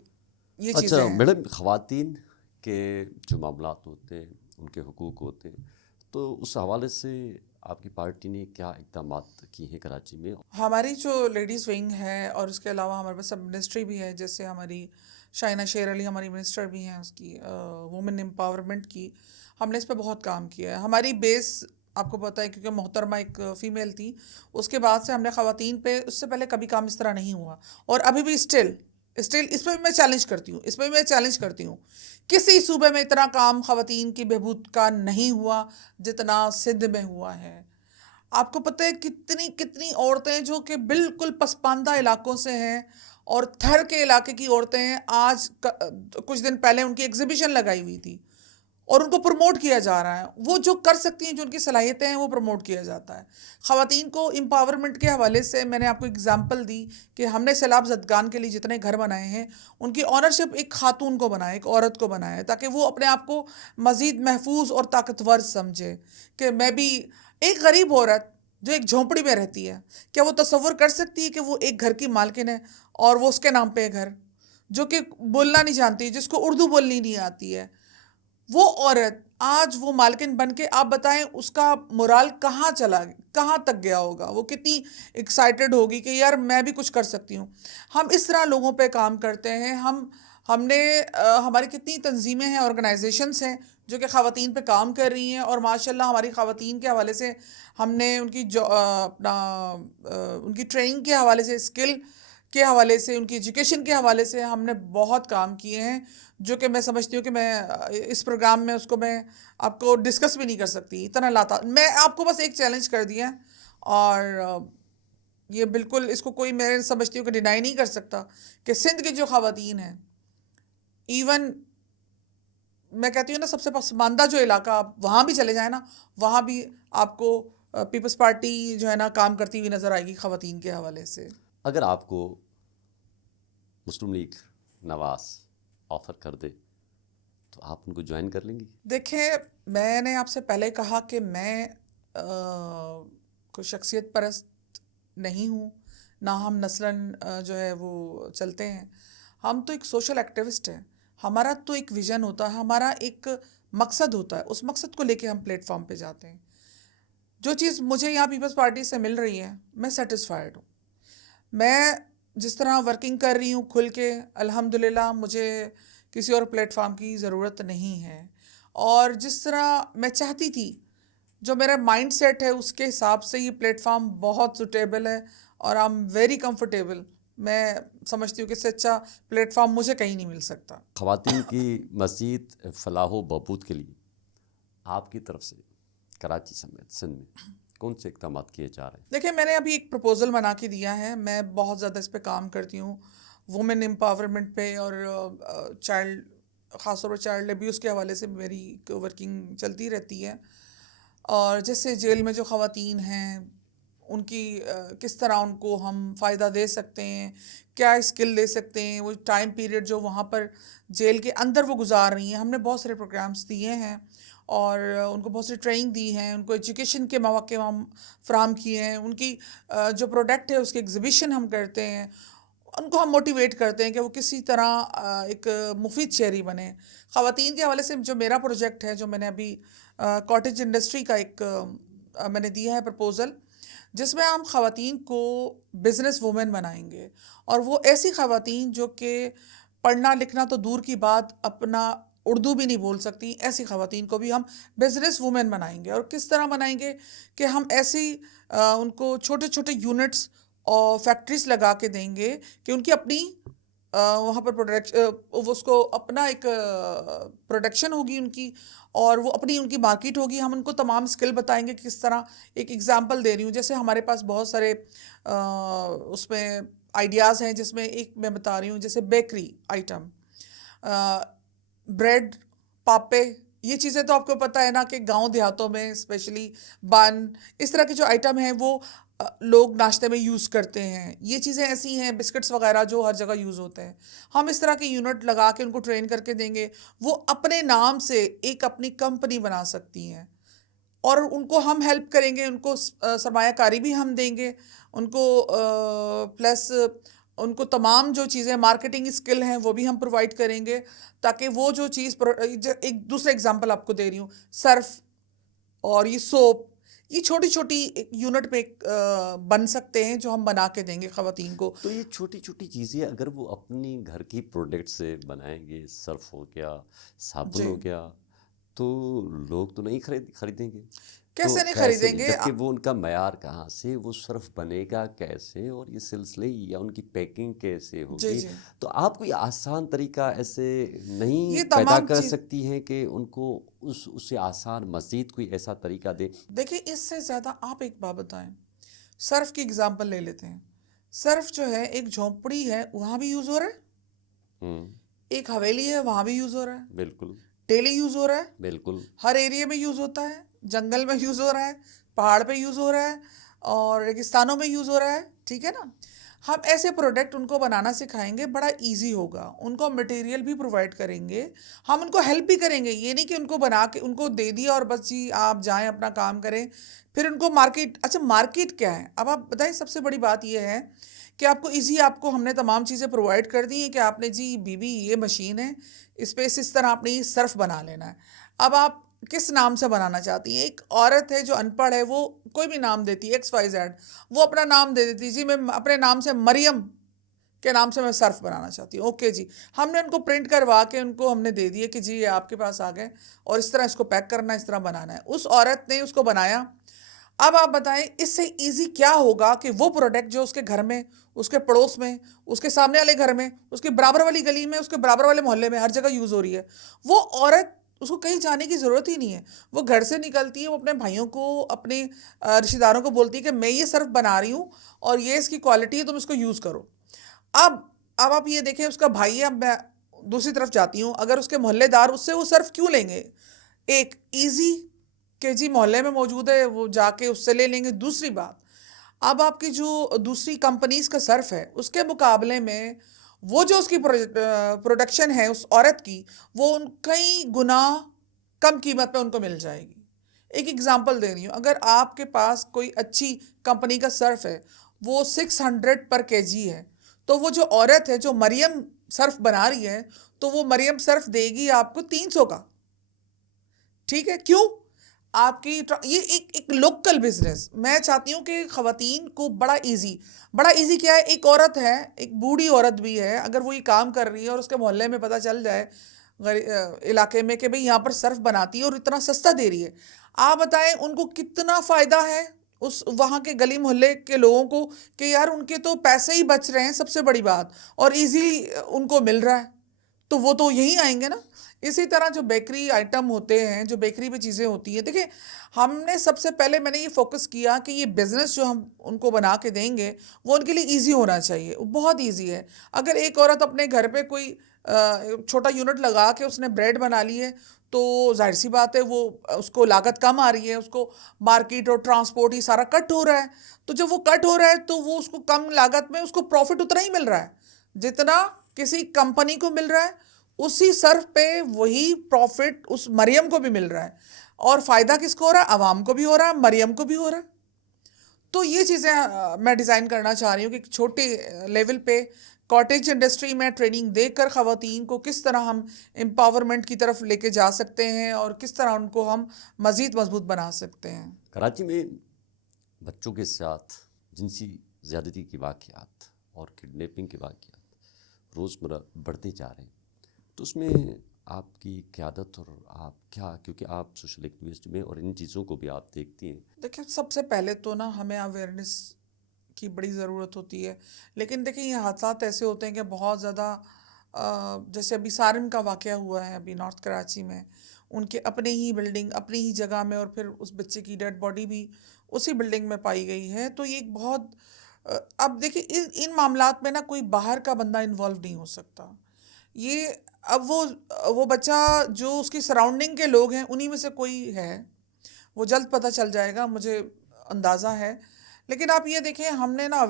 یہ چیزیں اچھا ہیں. میڈم، خواتین کے جو معاملات ہوتے ہیں، ان کے حقوق ہوتے ہیں، تو اس حوالے سے آپ کی پارٹی نے کیا اقدامات کی ہیں کراچی میں؟ ہماری جو لیڈیز ونگ ہے اور اس کے علاوہ ہمارے پاس سب منسٹری بھی ہے، جیسے ہماری شائنہ شیر علی ہماری منسٹر بھی ہیں اس کی وومن امپاورمنٹ کی. ہم نے اس پہ بہت کام کیا ہے. ہماری بیس آپ کو پتہ ہے کیونکہ محترمہ ایک فیمیل تھی، اس کے بعد سے ہم نے خواتین پہ اس سے پہلے کبھی کام اس طرح نہیں ہوا. اور ابھی بھی اسٹل اس پہ بھی میں چیلنج کرتی ہوں کسی صوبے میں اتنا کام خواتین کی بہبود کا نہیں ہوا جتنا سندھ میں ہوا ہے. آپ کو پتہ ہے کتنی عورتیں جو کہ بالکل پسماندہ علاقوں سے ہیں اور تھر کے علاقے کی عورتیں ہیں، آج کچھ دن پہلے ان کی ایگزیبیشن لگائی ہوئی تھی اور ان کو پروموٹ کیا جا رہا ہے. وہ جو کر سکتی ہیں، جو ان کی صلاحیتیں ہیں، وہ پروموٹ کیا جاتا ہے. خواتین کو امپاورمنٹ کے حوالے سے میں نے آپ کو اگزامپل دی کہ ہم نے سیلاب زدگان کے لیے جتنے گھر بنائے ہیں ان کی آنرشپ ایک خاتون کو بنائے، ایک عورت کو بنائے، تاکہ وہ اپنے آپ کو مزید محفوظ اور طاقتور سمجھے کہ میں بھی ایک غریب عورت جو ایک جھونپڑی میں رہتی ہے، کیا وہ تصور کر سکتی ہے کہ وہ ایک گھر کی مالکن ہے اور وہ اس کے نام پہ گھر، جو کہ بولنا نہیں جانتی، جس کو اردو بولنی نہیں آتی ہے، وہ عورت آج وہ مالکن بن کے آپ بتائیں اس کا مورال کہاں تک گیا ہوگا، وہ کتنی ایکسائٹڈ ہوگی کہ یار میں بھی کچھ کر سکتی ہوں. ہم اس طرح لوگوں پہ کام کرتے ہیں. ہم نے ہماری کتنی تنظیمیں ہیں، آرگنائزیشنس ہیں جو کہ خواتین پہ کام کر رہی ہیں، اور ماشاءاللہ ہماری خواتین کے حوالے سے ہم نے ان کی ان کی ٹریننگ کے حوالے سے، اسکل کے حوالے سے، ان کی ایجوکیشن کے حوالے سے ہم نے بہت کام کیے ہیں، جو کہ میں سمجھتی ہوں کہ میں اس پروگرام میں اس کو میں آپ کو ڈسکس بھی نہیں کر سکتی، اتنا لاتا. میں آپ کو بس ایک چیلنج کر دیا اور یہ بالکل اس کو کوئی میں سمجھتی ہوں کہ ڈینائی نہیں کر سکتا کہ سندھ کی جو خواتین ہیں، ایون میں کہتی ہوں نا سب سے پسماندہ جو علاقہ، آپ وہاں بھی چلے جائیں نا، وہاں بھی آپ کو پیپلز پارٹی جو ہے نا کام کرتی ہوئی نظر آئے گی خواتین کے حوالے سے. اگر آپ کو مسلم لیگ نواز آفر کر دے تو آپ ان کو جوائن کر لیں گی؟ دیکھیں، میں نے آپ سے پہلے کہا کہ میں کوئی شخصیت پرست نہیں ہوں، نہ ہم نسلاً جو ہے وہ چلتے ہیں. ہم تو ایک سوشل ایکٹیوسٹ ہیں. ہمارا تو ایک ویژن ہوتا ہے، ہمارا ایک مقصد ہوتا ہے. اس مقصد کو لے کے ہم پلیٹ فارم پہ جاتے ہیں. جو چیز مجھے یہاں پیپلز پارٹی سے مل رہی ہے، میں سیٹسفائیڈ ہوں. میں جس طرح ورکنگ کر رہی ہوں کھل کے، الحمدللہ مجھے کسی اور پلیٹ فارم کی ضرورت نہیں ہے. اور جس طرح میں چاہتی تھی، جو میرا مائنڈ سیٹ ہے، اس کے حساب سے یہ پلیٹ فارم بہت سوٹیبل ہے اور آئی ایم ویری کمفرٹیبل. میں سمجھتی ہوں کہ اس سے اچھا پلیٹ فارم مجھے کہیں نہیں مل سکتا. خواتین کی مزید فلاح و بہبود کے لیے آپ کی طرف سے کراچی سمیت سندھ میں کون سے اقدامات کیے جا رہے ہیں؟ دیکھیں، میں نے ابھی ایک پروپوزل بنا کے دیا ہے. میں بہت زیادہ اس پہ کام کرتی ہوں، وومن امپاورمنٹ پہ، اور چائلڈ، خاص طور پر چائلڈ ابیوز کے حوالے سے میری ورکنگ چلتی رہتی ہے. اور جیسے جیل میں جو خواتین ہیں، ان کی کس طرح ان کو ہم فائدہ دے سکتے ہیں، کیا اسکل دے سکتے ہیں. وہ ٹائم پیریڈ جو وہاں پر جیل کے اندر وہ گزار رہی ہیں، ہم نے بہت سارے پروگرامز دیے ہیں اور ان کو بہت سی ٹریننگ دی ہیں. ان کو ایجوکیشن کے مواقع ہم فراہم کیے ہیں. ان کی جو پروڈکٹ ہے اس کی ایگزیبیشن ہم کرتے ہیں. ان کو ہم موٹیویٹ کرتے ہیں کہ وہ کسی طرح ایک مفید شہری بنے. خواتین کے حوالے سے جو میرا پروجیکٹ ہے، جو میں نے ابھی کاٹیج انڈسٹری کا ایک میں نے دیا ہے پرپوزل، جس میں ہم خواتین کو بزنس وومن بنائیں گے. اور وہ ایسی خواتین جو کہ پڑھنا لکھنا تو دور کی بات، اپنا اردو بھی نہیں بول سکتی، ایسی خواتین کو بھی ہم بزنس وومن بنائیں گے. اور کس طرح بنائیں گے کہ ہم ایسی ان کو چھوٹے چھوٹے یونٹس اور فیکٹریز لگا کے دیں گے کہ ان کی اپنی وہاں پر اس کو اپنا ایک پروڈکشن ہوگی ان کی، اور وہ اپنی ان کی مارکیٹ ہوگی. ہم ان کو تمام اسکل بتائیں گے کس طرح. ایک ایگزامپل دے رہی ہوں، جیسے ہمارے پاس بہت سارے اس میں آئیڈیاز ہیں، جس میں ایک میں بتا رہی ہوں، جیسے بیکری آئٹم، بریڈ، پاپے. یہ چیزیں تو آپ کو پتہ ہے نا کہ گاؤں دیہاتوں میں اسپیشلی بن، اس طرح کے جو آئٹم ہیں وہ لوگ ناشتے میں یوز کرتے ہیں. یہ چیزیں ایسی ہیں، بسکٹس وغیرہ جو ہر جگہ یوز ہوتے ہیں. ہم اس طرح کے یونٹ لگا کے ان کو ٹرین کر کے دیں گے. وہ اپنے نام سے ایک اپنی کمپنی بنا سکتی ہیں، اور ان کو ہم ہیلپ کریں گے. ان کو سرمایہ کاری بھی ہم دیں گے ان کو، پلس ان کو تمام جو چیزیں مارکیٹنگ اسکل ہیں وہ بھی ہم پرووائڈ کریں گے، تاکہ وہ جو چیز، ایک دوسرا اگزامپل آپ کو دے رہی ہوں، سرف اور یہ سوپ، یہ چھوٹی چھوٹی یونٹ پہ بن سکتے ہیں جو ہم بنا کے دیں گے خواتین کو. تو یہ چھوٹی چھوٹی چیزیں اگر وہ اپنی گھر کی پروڈکٹ سے بنائیں گے، سرف ہو گیا، صابن ہو گیا، تو لوگ تو نہیں خریدیں گے. کیسے نہیں خریدیں گے؟ جبکہ وہ ان کا معیار کہاں سے، وہ صرف بنے گا کیسے، اور یہ سلسلے یا ان کی پیکنگ کیسے ہوگی. تو آپ کوئی آسان طریقہ ایسے نہیں پیدا کر سکتی ہیں کہ ان کو اس سے آسان مزید کوئی ایسا طریقہ دے؟ دیکھیں، اس سے زیادہ آپ ایک بات بتائیں، سرف کی اگزامپل لے لیتے ہیں. سرف جو ہے ایک جھونپڑی ہے، وہاں بھی یوز ہو رہا ہے. ایک حویلی ہے، وہاں بھی یوز ہو رہا ہے. بالکل ڈیلی یوز ہو رہا ہے. بالکل ہر ایریے میں یوز ہوتا ہے. جنگل میں یوز ہو رہا ہے، پہاڑ پہ یوز ہو رہا ہے، اور ریگستانوں میں یوز ہو رہا ہے. ٹھیک ہے نا؟ ہم ایسے پروڈکٹ ان کو بنانا سکھائیں گے، بڑا ایزی ہوگا. ان کو مٹیریل بھی پرووائڈ کریں گے، ہم ان کو ہیلپ بھی کریں گے. یہ نہیں کہ ان کو بنا کے ان کو دے دیا اور بس جی آپ جائیں اپنا کام کریں. پھر ان کو مارکیٹ، اچھا مارکیٹ کیا ہے؟ اب آپ بتائیں، سب سے بڑی بات یہ ہے کہ آپ کو ہم نے تمام چیزیں پرووائڈ کر دی ہیں کہ آپ نے جی یہ مشین ہے، اس پہ اس طرح آپ نے یہ صرف بنا لینا ہے. اب آپ کس نام سے بنانا چاہتی ہیں؟ ایک عورت ہے جو ان پڑھ ہے، وہ کوئی بھی نام دیتی ہے، XYZ، وہ اپنا نام دے دیتی، جی میں اپنے نام سے مریم کے نام سے میں صرف بنانا چاہتی ہوں. اوکے جی، ہم نے ان کو پرنٹ کروا کے ان کو ہم نے دے دیے کہ جی یہ آپ کے پاس آ گئے، اور اس طرح اس کو پیک کرنا ہے، اس طرح بنانا ہے. اس عورت نے اس کو بنایا. اب آپ بتائیں اس سے ایزی کیا ہوگا کہ وہ پروڈکٹ جو اس کے گھر میں، اس کے پڑوس میں، اس کے سامنے والے گھر میں، اس کے برابر والی گلی میں، اس کے برابر والے محلے میں، ہر جگہ یوز ہو رہی ہے. وہ عورت، اس کو کہیں جانے کی ضرورت ہی نہیں ہے. وہ گھر سے نکلتی ہے، وہ اپنے بھائیوں کو، اپنے رشتہ داروں کو بولتی ہے کہ میں یہ صرف بنا رہی ہوں اور یہ اس کی کوالٹی ہے، تم اس کو یوز کرو. اب آپ یہ دیکھیں، اس کا بھائی ہے. اب میں دوسری طرف جاتی ہوں، اگر اس کے محلے دار اس سے وہ صرف کیوں لیں گے؟ ایک ایزی کہ جی محلے میں موجود ہے، وہ جا کے اس سے لے لیں گے. دوسری بات، اب آپ کی جو دوسری کمپنیز کا صرف ہے، اس کے مقابلے میں وہ جو اس کی پروڈکشن ہے اس عورت کی، وہ ان کئی گنا کم قیمت پہ ان کو مل جائے گی. ایک ایگزامپل دے رہی ہوں، اگر آپ کے پاس کوئی اچھی کمپنی کا صرف ہے، وہ 600 پر کے جی ہے، تو وہ جو عورت ہے جو مریم صرف بنا رہی ہے، تو وہ مریم صرف دے گی آپ کو 300 کا. ٹھیک ہے، کیوں؟ آپ کی یہ ایک لوکل بزنس. میں چاہتی ہوں کہ خواتین کو بڑا ایزی کیا ہے، ایک عورت ہے، ایک بوڑھی عورت بھی ہے، اگر وہ یہ کام کر رہی ہے اور اس کے محلے میں پتہ چل جائے علاقے میں کہ بھئی یہاں پر صرف بناتی ہے اور اتنا سستا دے رہی ہے، آپ بتائیں ان کو کتنا فائدہ ہے اس وہاں کے گلی محلے کے لوگوں کو، کہ یار ان کے تو پیسے ہی بچ رہے ہیں، سب سے بڑی بات، اور ایزی ان کو مل رہا ہے، تو وہ تو یہیں آئیں گے نا. اسی طرح جو بیکری آئٹم ہوتے ہیں، جو بیکری پہ چیزیں ہوتی ہیں، دیکھیں ہم نے سب سے پہلے میں نے یہ فوکس کیا کہ یہ بزنس جو ہم ان کو بنا کے دیں گے وہ ان کے لیے ایزی ہونا چاہیے. بہت ایزی ہے. اگر ایک عورت اپنے گھر پہ کوئی چھوٹا یونٹ لگا کے اس نے بریڈ بنا لی ہے، تو ظاہر سی بات ہے وہ اس کو لاگت کم آ رہی ہے، اس کو مارکیٹ اور ٹرانسپورٹ ہی سارا کٹ ہو رہا ہے. تو جب وہ کٹ ہو رہا ہے تو وہ اس کو کم لاگت میں اس کو پروفٹ اتنا ہی مل رہا ہے جتنا کسی کمپنی کو مل رہا ہے. اسی صرف پہ وہی پروفٹ اس مریم کو بھی مل رہا ہے، اور فائدہ کس کو ہو رہا ہے؟ عوام کو بھی ہو رہا ہے، مریم کو بھی ہو رہا ہے. تو یہ چیزیں میں ڈیزائن کرنا چاہ رہی ہوں کہ ایک چھوٹے لیول پہ کاٹیج انڈسٹری میں ٹریننگ دے کر خواتین کو کس طرح ہم امپاورمنٹ کی طرف لے کے جا سکتے ہیں اور کس طرح ان کو ہم مزید مضبوط بنا سکتے ہیں. کراچی میں بچوں کے ساتھ جنسی زیادتی کی واقعات اور کڈنیپنگ کے واقعات روزمرہ بڑھتے جا رہے ہیں، تو اس میں آپ کی قیادت اور آپ کیا، کیونکہ آپ سوشل ایکٹیوسٹ میں اور ان چیزوں کو بھی آپ دیکھتی ہیں. دیکھیں سب سے پہلے تو نا ہمیں اویئرنیس کی بڑی ضرورت ہوتی ہے. لیکن دیکھیں یہ حادثات ایسے ہوتے ہیں کہ بہت زیادہ جیسے ابھی سارن کا واقعہ ہوا ہے ابھی نارتھ کراچی میں، ان کے اپنے ہی بلڈنگ اپنی ہی جگہ میں، اور پھر اس بچے کی ڈیڈ باڈی بھی اسی بلڈنگ میں پائی گئی ہے. تو یہ ایک بہت اب دیکھیں ان معاملات میں نا کوئی باہر کا بندہ انوالو نہیں ہو سکتا. یہ اب وہ بچہ جو اس کی سراؤنڈنگ کے لوگ ہیں انہی میں سے کوئی ہے، وہ جلد پتہ چل جائے گا، مجھے اندازہ ہے. لیکن آپ یہ دیکھیں ہم نے نا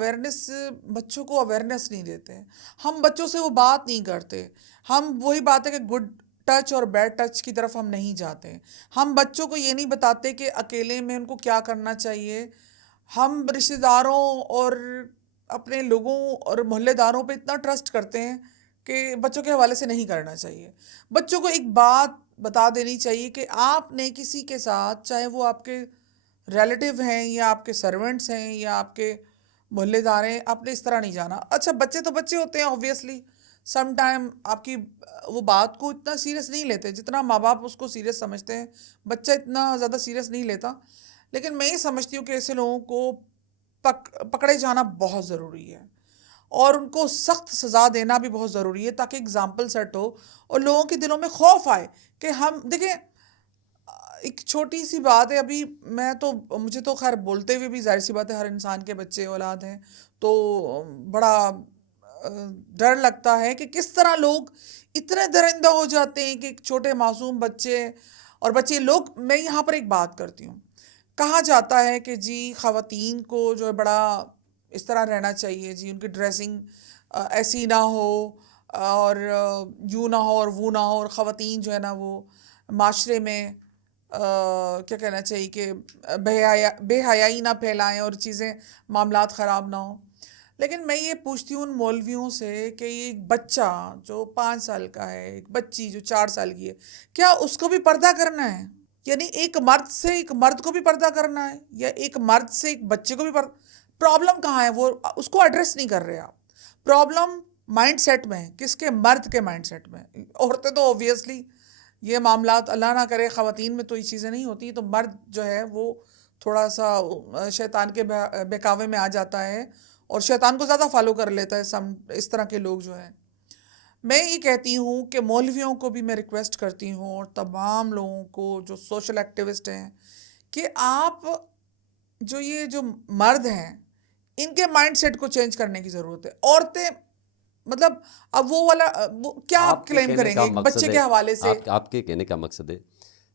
بچوں کو اویئرنیس نہیں دیتے، ہم بچوں سے وہ بات نہیں کرتے. ہم وہی بات ہے کہ گڈ ٹچ اور بیڈ ٹچ کی طرف ہم نہیں جاتے. ہم بچوں کو یہ نہیں بتاتے کہ اکیلے میں ان کو کیا کرنا چاہیے. ہم رشتہ داروں اور اپنے لوگوں اور محلے داروں پہ اتنا ٹرسٹ کرتے ہیں کہ بچوں کے حوالے سے نہیں کرنا چاہیے. بچوں کو ایک بات بتا دینی چاہیے کہ آپ نے کسی کے ساتھ، چاہے وہ آپ کے ریلیٹیو ہیں یا آپ کے سرونٹس ہیں یا آپ کے محلے دار ہیں، آپ نے اس طرح نہیں جانا. اچھا بچے تو بچے ہوتے ہیں اوبویسلی، سم ٹائم آپ کی وہ بات کو اتنا سیریس نہیں لیتے جتنا ماں باپ اس کو سیریس سمجھتے ہیں. بچہ اتنا زیادہ سیریس نہیں لیتا. لیکن میں یہ سمجھتی ہوں کہ ایسے لوگوں کو پکڑے جانا بہت ضروری ہے، اور ان کو سخت سزا دینا بھی بہت ضروری ہے تاکہ اگزامپل سیٹ ہو اور لوگوں کے دلوں میں خوف آئے کہ ہم دیکھیں. ایک چھوٹی سی بات ہے، ابھی مجھے تو خیر بولتے ہوئے بھی ظاہر سی بات ہے، ہر انسان کے بچے اولاد ہیں تو بڑا ڈر لگتا ہے کہ کس طرح لوگ اتنے درندہ ہو جاتے ہیں کہ ایک چھوٹے معصوم بچے اور بچے لوگ. میں یہاں پر ایک بات کرتی ہوں، کہا جاتا ہے کہ جی خواتین کو جو ہے بڑا اس طرح رہنا چاہیے، جی ان کی ڈریسنگ ایسی نہ ہو اور یوں نہ ہو اور وہ نہ ہو، اور خواتین جو ہے نا وہ معاشرے میں کیا کہنا چاہیے کہ بے حیائی نہ پھیلائیں اور چیزیں معاملات خراب نہ ہوں. لیکن میں یہ پوچھتی ہوں ان مولویوں سے کہ ایک بچہ جو 5 سال کا ہے، ایک بچی جو 4 سال کی ہے، کیا اس کو بھی پردہ کرنا ہے؟ یعنی ایک مرد سے ایک مرد کو بھی پردہ کرنا ہے، یا ایک مرد سے ایک بچے کو بھی پردہ؟ پرابلم کہاں ہے؟ وہ اس کو ایڈریس نہیں کر رہے آپ. پرابلم مائنڈ سیٹ میں ہے، کس کے؟ مرد کے مائنڈ سیٹ میں. عورتیں تو اوبویسلی یہ معاملات اللہ نہ کرے خواتین میں تو یہ چیزیں نہیں ہوتی، تو مرد جو ہے وہ تھوڑا سا شیطان کے بہکاوے میں آ جاتا ہے اور شیطان کو زیادہ فالو کر لیتا ہے اس طرح کے لوگ جو ہیں. میں یہ کہتی ہوں کہ مولویوں کو بھی میں ریکویسٹ کرتی ہوں اور تمام لوگوں کو جو سوشل ایکٹیوسٹ ہیں کہ آپ جو مرد ہیں ان کے مائنڈ سیٹ کو چینج کرنے کی ضرورت ہے. عورتیں مطلب اب وہ والا کیا آپ کلیم کریں گے ایک بچے کے حوالے سے؟ آپ کے کہنے کا مقصد ہے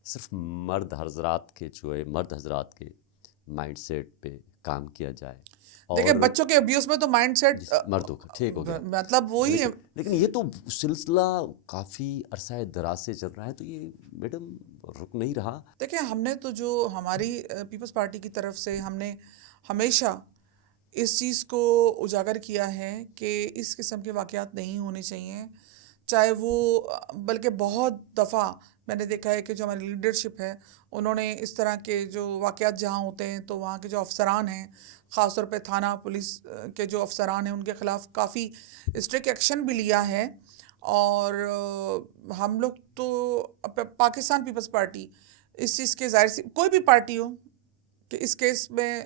صرف مرد حضرات کے مائنڈ سیٹ پہ کام کیا جائے. دیکھیں بچوں کے ابیوز میں تو مائنڈ سیٹ مردوں کا ٹھیک ہو گیا، مطلب وہی ہے. لیکن یہ تو سلسلہ کافی عرصہ دراز سے چل رہا ہے، تو یہ میڈم رک نہیں رہا. دیکھیں ہم نے تو جو ہماری پیپلز پارٹی کی طرف سے ہم نے ہمیشہ اس چیز کو اجاگر کیا ہے کہ اس قسم کے واقعات نہیں ہونے چاہیے، چاہے وہ بلکہ بہت دفعہ میں نے دیکھا ہے کہ جو ہماری لیڈرشپ ہے انہوں نے اس طرح کے جو واقعات جہاں ہوتے ہیں تو وہاں کے جو افسران ہیں، خاص طور پہ تھانہ پولیس کے جو افسران ہیں، ان کے خلاف کافی اسٹرکٹ ایکشن بھی لیا ہے. اور ہم لوگ تو پاکستان پیپلز پارٹی اس چیز کے ظاہر سی کوئی بھی پارٹی ہو کہ اس کیس میں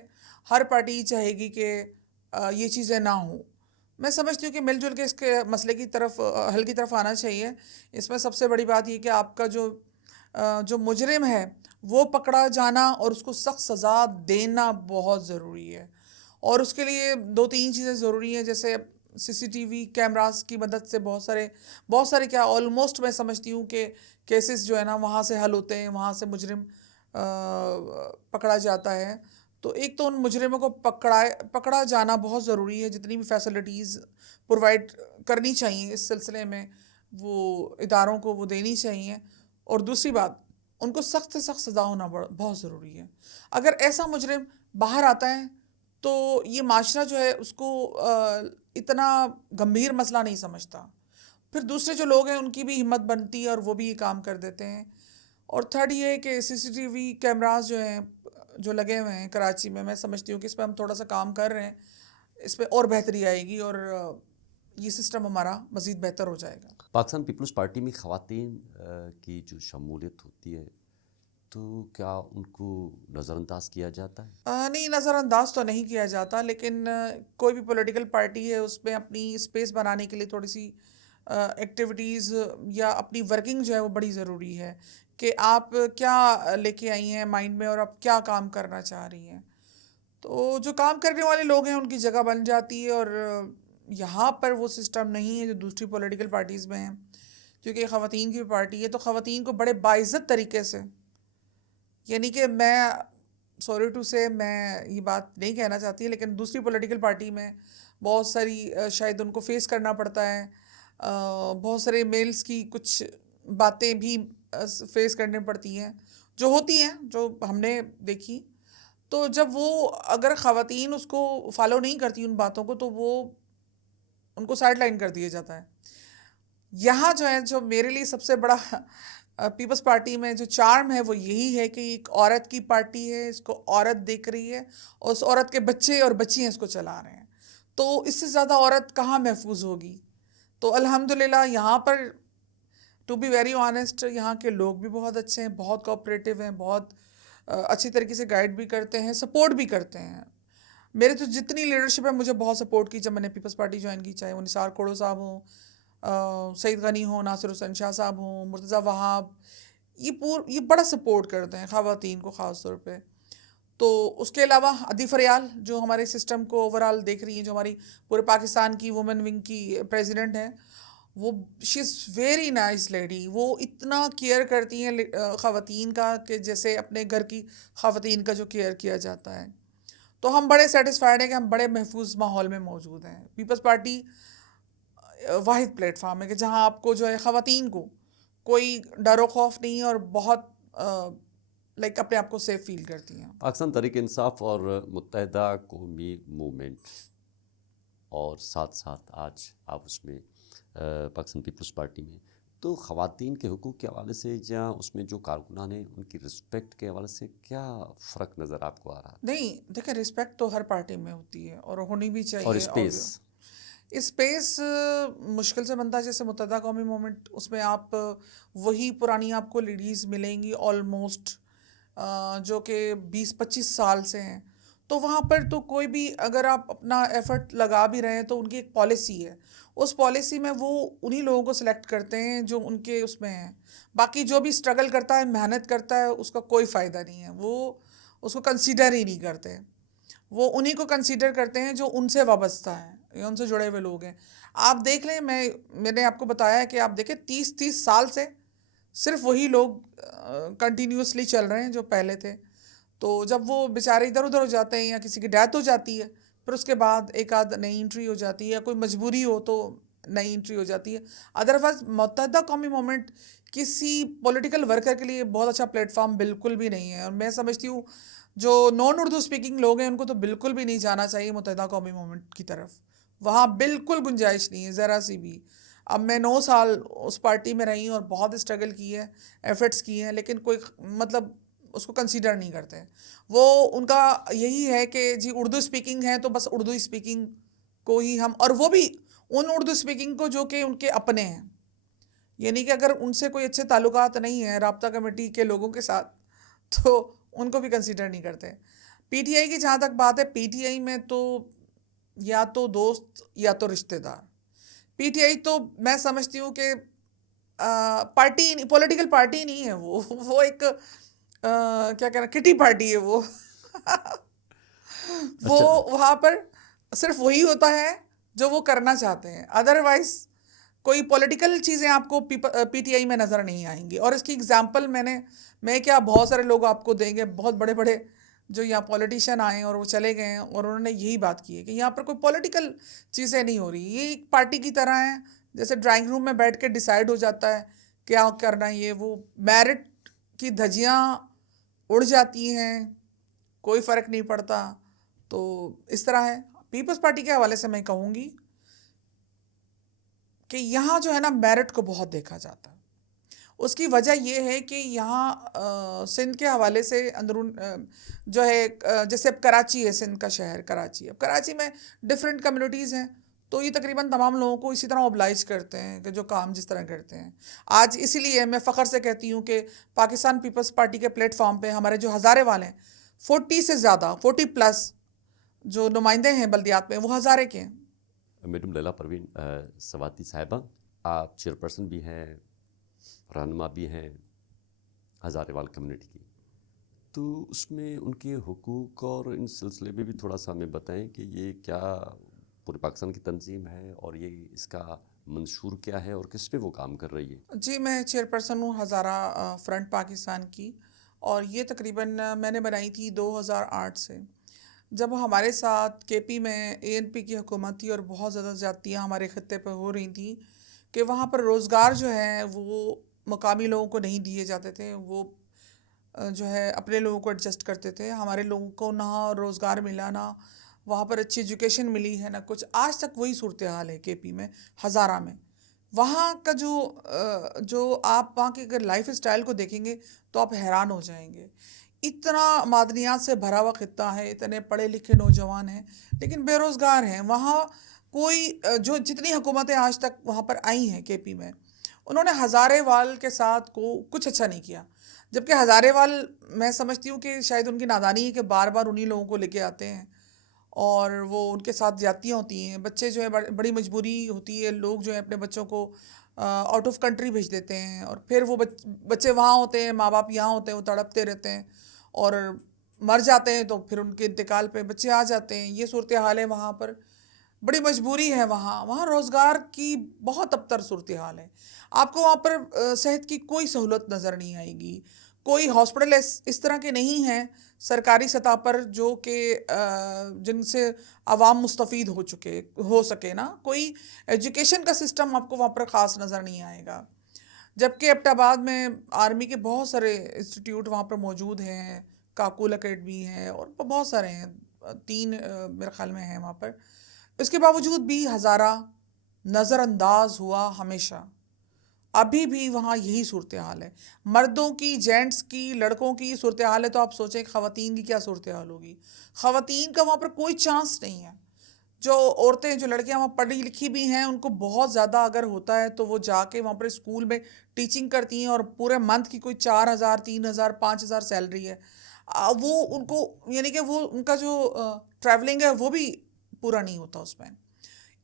ہر پارٹی یہ چاہے گی کہ یہ چیزیں نہ ہوں. میں سمجھتی ہوں کہ مل جل کے اس کے مسئلے کی طرف حل کی طرف آنا چاہیے. اس میں سب سے بڑی بات یہ کہ آپ کا جو مجرم ہے وہ پکڑا جانا اور اس کو سخت سزا دینا بہت ضروری ہے. اور اس کے لیے 2-3 چیزیں ضروری ہیں، جیسے CCTV کیمراز کی مدد سے بہت سارے کیا آلموسٹ میں سمجھتی ہوں کہ کیسز جو ہے نا وہاں سے حل ہوتے ہیں، وہاں سے مجرم پکڑا جاتا ہے. تو ایک تو ان مجرموں کو پکڑا جانا بہت ضروری ہے. جتنی بھی فیسلٹیز پرووائڈ کرنی چاہیے اس سلسلے میں وہ اداروں کو وہ دینی چاہیے. اور دوسری بات، ان کو سخت سے سخت سزا ہونا بہت ضروری ہے. اگر ایسا مجرم باہر آتا ہے تو یہ معاشرہ جو ہے اس کو اتنا گمبھیر مسئلہ نہیں سمجھتا. پھر دوسرے جو لوگ ہیں ان کی بھی ہمت بنتی ہے اور وہ بھی یہ کام کر دیتے ہیں. اور تھرڈ یہ ہے کہ CCTV کیمراز جو ہیں جو لگے ہوئے ہیں کراچی میں سمجھتی ہوں کہ اس پہ ہم تھوڑا سا کام کر رہے ہیں. اس پہ اور بہتری آئے گی اور یہ سسٹم ہمارا مزید بہتر ہو جائے گا. پاکستان پیپلز پارٹی میں خواتین کی جو شمولیت ہوتی ہے تو کیا ان کو نظر انداز کیا جاتا ہے؟ نہیں، نظر انداز تو نہیں کیا جاتا، لیکن کوئی بھی پولیٹیکل پارٹی ہے اس میں اپنی اسپیس بنانے کے لیے تھوڑی سی ایکٹیویٹیز یا اپنی ورکنگ جو ہے وہ بڑی ضروری ہے کہ آپ کیا لے کے آئی ہیں مائنڈ میں اور آپ کیا کام کرنا چاہ رہی ہیں. تو جو کام کرنے والے لوگ ہیں ان کی جگہ بن جاتی ہے. اور یہاں پر وہ سسٹم نہیں ہے جو دوسری پولیٹیکل پارٹیز میں ہیں، کیونکہ خواتین کی پارٹی ہے تو خواتین کو بڑے باعزت طریقے سے، یعنی کہ میں سوری ٹو سے میں یہ بات نہیں کہنا چاہتی، لیکن دوسری پولیٹیکل پارٹی میں بہت ساری شاید ان کو فیس کرنا پڑتا ہے، بہت سارے میلز کی کچھ باتیں بھی فیس کرنے پڑتی ہیں جو ہوتی ہیں، جو ہم نے دیکھی. تو جب وہ اگر خواتین اس کو فالو نہیں کرتی ان باتوں کو تو وہ ان کو سائڈ لائن کر دیا جاتا ہے. یہاں جو ہے جو میرے لیے سب سے بڑا پیپلز پارٹی میں جو چارم ہے وہ یہی ہے کہ ایک عورت کی پارٹی ہے، اس کو عورت دیکھ رہی ہے اور اس عورت کے بچے اور بچیاں اس کو چلا رہے ہیں. تو اس سے زیادہ عورت کہاں محفوظ ہوگی؟ تو الحمدللہ یہاں پر ٹو بی ویری آنیسٹ یہاں کے لوگ بھی بہت اچھے ہیں، بہت کوآپریٹیو ہیں، بہت اچھی طریقے سے گائیڈ بھی کرتے ہیں، سپورٹ بھی کرتے ہیں. میرے تو جتنی لیڈرشپ ہے مجھے بہت سپورٹ کی جب میں نے پیپلز پارٹی جوائن کی، چاہے وہ نثار کوڑو صاحب ہوں، سعید غنی ہوں، ناصر حسین شاہ صاحب ہوں، مرتضیٰ وہاب، یہ بڑا سپورٹ کرتے ہیں خواتین کو خاص طور پہ. تو اس کے علاوہ عدی فریال جو ہمارے سسٹم کو اوور آل دیکھ رہی ہیں، جو ہماری پورے پاکستان کی وومن ونگ کی پریزیڈنٹ ہیں، وہ شی از ویری نائس لیڈی. وہ اتنا کیئر کرتی ہیں خواتین کا کہ جیسے اپنے گھر کی خواتین کا جو کیئر کیا جاتا ہے. تو ہم بڑے سیٹسفائیڈ ہیں کہ ہم بڑے محفوظ ماحول میں موجود ہیں. پیپلز پارٹی واحد پلیٹ فارم ہے کہ جہاں آپ کو جو ہے خواتین کو کوئی ڈر و خوف نہیں اور بہت لائک اپنے آپ کو سیف فیل کرتی ہیں. پاکستان تحریک انصاف اور متحدہ قومی موومنٹ اور ساتھ ساتھ آج آپ اس میں پاکستان پیپلز پارٹی میں، تو خواتین کے حقوق کے حوالے سے یا اس میں جو کارکنان ہیں ان کی رسپیکٹ کے حوالے سے کیا فرق نظر آپ کو آ رہا ہے؟ نہیں دیکھیں، رسپیکٹ تو ہر پارٹی میں ہوتی ہے اور ہونی بھی چاہیے. اور اسپیس مشکل سے بنتا ہے. جیسے متحدہ قومی موومنٹ، اس میں آپ وہی پرانی آپ کو لیڈیز ملیں گی آلموسٹ جو کہ 20-25 سال سے ہیں. تو وہاں پر تو کوئی بھی اگر آپ اپنا ایفرٹ لگا بھی رہے ہیں تو ان کی ایک پالیسی ہے، اس پالیسی میں وہ انہی لوگوں کو سلیکٹ کرتے ہیں جو ان کے اس میں ہیں. باقی جو بھی اسٹرگل کرتا ہے، محنت کرتا ہے، اس کا کوئی فائدہ نہیں ہے. وہ اس کو کنسیڈر ہی نہیں کرتے. وہ انہی کو کنسیڈر کرتے ہیں جو ان سے وابستہ ہیں یا ان سے جڑے ہوئے لوگ ہیں. آپ دیکھ لیں، میں نے آپ کو بتایا ہے کہ آپ دیکھیں 30 سال سے صرف وہی لوگ کنٹینیوسلی چل رہے ہیں جو پہلے تھے. تو جب وہ بیچارے ادھر ادھر ہو جاتے ہیں یا کسی کی ڈیتھ ہو جاتی ہے پھر اس کے بعد ایک آدھ نئی انٹری ہو جاتی ہے، یا کوئی مجبوری ہو تو نئی انٹری ہو جاتی ہے. ادروائز متحدہ قومی موومنٹ کسی پولیٹیکل ورکر کے لیے بہت اچھا پلیٹ فارم بالکل بھی نہیں ہے. اور میں سمجھتی ہوں جو نان اردو اسپیکنگ لوگ ہیں ان کو تو بالکل بھی نہیں جانا چاہیے متحدہ قومی موومنٹ کی طرف. وہاں بالکل گنجائش نہیں ہے ذرا سی بھی. اب میں 9 سال اس پارٹی میں رہی ہوں اور بہت اسٹرگل کی ہے، ایفرٹس کیے ہیں، لیکن کوئی مطلب اس کو کنسیڈر نہیں کرتے. وہ ان کا یہی ہے کہ جی اردو اسپیکنگ ہے تو بس اردو اسپیکنگ کو ہی ہم، اور وہ بھی ان اردو اسپیکنگ کو جو کہ ان کے اپنے ہیں، یعنی کہ اگر ان سے کوئی اچھے تعلقات نہیں ہیں رابطہ کمیٹی کے لوگوں کے ساتھ تو ان کو بھی کنسیڈر نہیں کرتے. پی ٹی آئی کی جہاں تک بات ہے، پی ٹی آئی میں تو یا تو دوست یا تو رشتہ دار. پی ٹی آئی تو میں سمجھتی ہوں کہ پارٹی پولیٹیکل پارٹی نہیں ہے، وہ ایک کیا کہنا کٹی پارٹی ہے. وہ اچھا. وہاں پر صرف وہی ہوتا ہے جو وہ کرنا چاہتے ہیں، ادروائز کوئی پولیٹیکل چیزیں آپ کو پی ٹی آئی میں نظر نہیں آئیں گی. اور اس کی اگزامپل میں کیا بہت سارے لوگ آپ کو دیں گے، بہت بڑے بڑے جو یہاں پولیٹیشین آئے ہیں اور وہ چلے گئے ہیں، اور انہوں نے یہی بات کی ہے کہ یہاں پر کوئی پولیٹیکل چیزیں نہیں ہو رہی. یہ ایک پارٹی کی طرح ہے، جیسے ڈرائنگ روم میں بیٹھ کے ڈیسائیڈ ہو جاتا ہے کیا کرنا ہے. یہ وہ میرٹ کی دھجیاں اڑ جاتی ہیں، کوئی فرق نہیں پڑتا. تو اس طرح ہے. پیپلز پارٹی کے حوالے سے میں کہوں گی کہ یہاں جو ہے نا میرٹ کو بہت دیکھا جاتا ہے. اس کی وجہ یہ ہے کہ یہاں سندھ کے حوالے سے اندرون جو ہے جیسے اب کراچی ہے، سندھ کا شہر کراچی. اب کراچی میں ڈفرینٹ کمیونٹیز ہیں، تو یہ تقریباً تمام لوگوں کو اسی طرح اوبلائز کرتے ہیں کہ جو کام جس طرح کرتے ہیں. آج اسی لیے میں فخر سے کہتی ہوں کہ پاکستان پیپلز پارٹی کے پلیٹ فارم پہ ہمارے جو ہزارے والے ہیں، 40 سے زیادہ 40 پلس جو نمائندے ہیں بلدیات میں، وہ ہزارے کے ہیں. میڈم لیلا پروین سواتی صاحبہ، آپ چیئرپرسن بھی ہیں، رہنما بھی ہیں ہزارے وال کمیونٹی کی، تو اس میں ان کے حقوق اور ان سلسلے میں بھی تھوڑا سا ہمیں بتائیں کہ یہ کیا پورے پاکستان کی تنظیم ہے اور یہ اس کا منشور کیا ہے اور کس پہ وہ کام کر رہی ہے. جی میں چیئرپرسن ہوں ہزارہ فرنٹ پاکستان کی، اور یہ تقریباً میں نے بنائی تھی 2008 سے، جب ہمارے ساتھ کے پی میں اے این پی کی حکومت تھی اور بہت زیادہ زیادتیاں ہمارے خطے پہ ہو رہی تھیں کہ وہاں پر روزگار جو ہے وہ مقامی لوگوں کو نہیں دیے جاتے تھے. وہ جو ہے اپنے لوگوں کو ایڈجسٹ کرتے تھے. ہمارے لوگوں کو نہ روزگار ملا، نہ وہاں پر اچھی ایجوکیشن ملی ہے، نہ کچھ. آج تک وہی صورتحال ہے کے پی میں، ہزارہ میں. وہاں کا جو آپ وہاں کے اگر لائف اسٹائل کو دیکھیں گے تو آپ حیران ہو جائیں گے. اتنا معدنیات سے بھرا ہوا خطہ ہے، اتنے پڑھے لکھے نوجوان ہیں لیکن بے روزگار ہیں. وہاں کوئی جو جتنی حکومتیں آج تک وہاں پر آئی ہیں کے پی میں، انہوں نے ہزارے وال کے ساتھ کچھ اچھا نہیں کیا. جبکہ ہزارے وال میں سمجھتی ہوں کہ شاید ان کی نادانی ہے کہ بار بار انہی لوگوں کو لے کے آتے ہیں اور وہ ان کے ساتھ زیادتیاں ہوتی ہیں. بچے جو ہے بڑی مجبوری ہوتی ہے، لوگ جو ہے اپنے بچوں کو آؤٹ آف کنٹری بھیج دیتے ہیں، اور پھر وہ بچے وہاں ہوتے ہیں، ماں باپ یہاں ہوتے ہیں، وہ تڑپتے رہتے ہیں اور مر جاتے ہیں، تو پھر ان کے انتقال پہ بچے آ جاتے ہیں. یہ صورتحال ہے وہاں پر، بڑی مجبوری ہے. وہاں روزگار کی بہت ابتر صورتحال ہے. آپ کو وہاں پر صحت کی کوئی سہولت نظر نہیں آئے گی. کوئی ہاسپٹل اس طرح کے نہیں ہیں سرکاری سطح پر جو کہ جن سے عوام مستفید ہو سکے نا. کوئی ایجوکیشن کا سسٹم آپ کو وہاں پر خاص نظر نہیں آئے گا. جبکہ ایبٹ آباد میں آرمی کے بہت سارے انسٹیٹیوٹ وہاں پر موجود ہیں، کاکول اکیڈمی ہے اور بہت سارے ہیں، 3 میرے خیال میں ہیں وہاں پر. اس کے باوجود بھی ہزارہ نظر انداز ہوا ہمیشہ. ابھی بھی وہاں یہی صورتحال ہے، مردوں کی، جینٹس کی، لڑکوں کی صورتحال ہے. تو آپ سوچیں خواتین کی کیا صورتحال ہوگی. خواتین کا وہاں پر کوئی چانس نہیں ہے. جو عورتیں، جو لڑکیاں وہاں پڑھی لکھی بھی ہیں، ان کو بہت زیادہ اگر ہوتا ہے تو وہ جا کے وہاں پر اسکول میں ٹیچنگ کرتی ہیں، اور پورے منتھ کی کوئی 4,000 3,000 5,000 سیلری ہے. وہ ان کو یعنی کہ وہ ان کا جو ٹریولنگ ہے وہ بھی پورا نہیں ہوتا اس میں.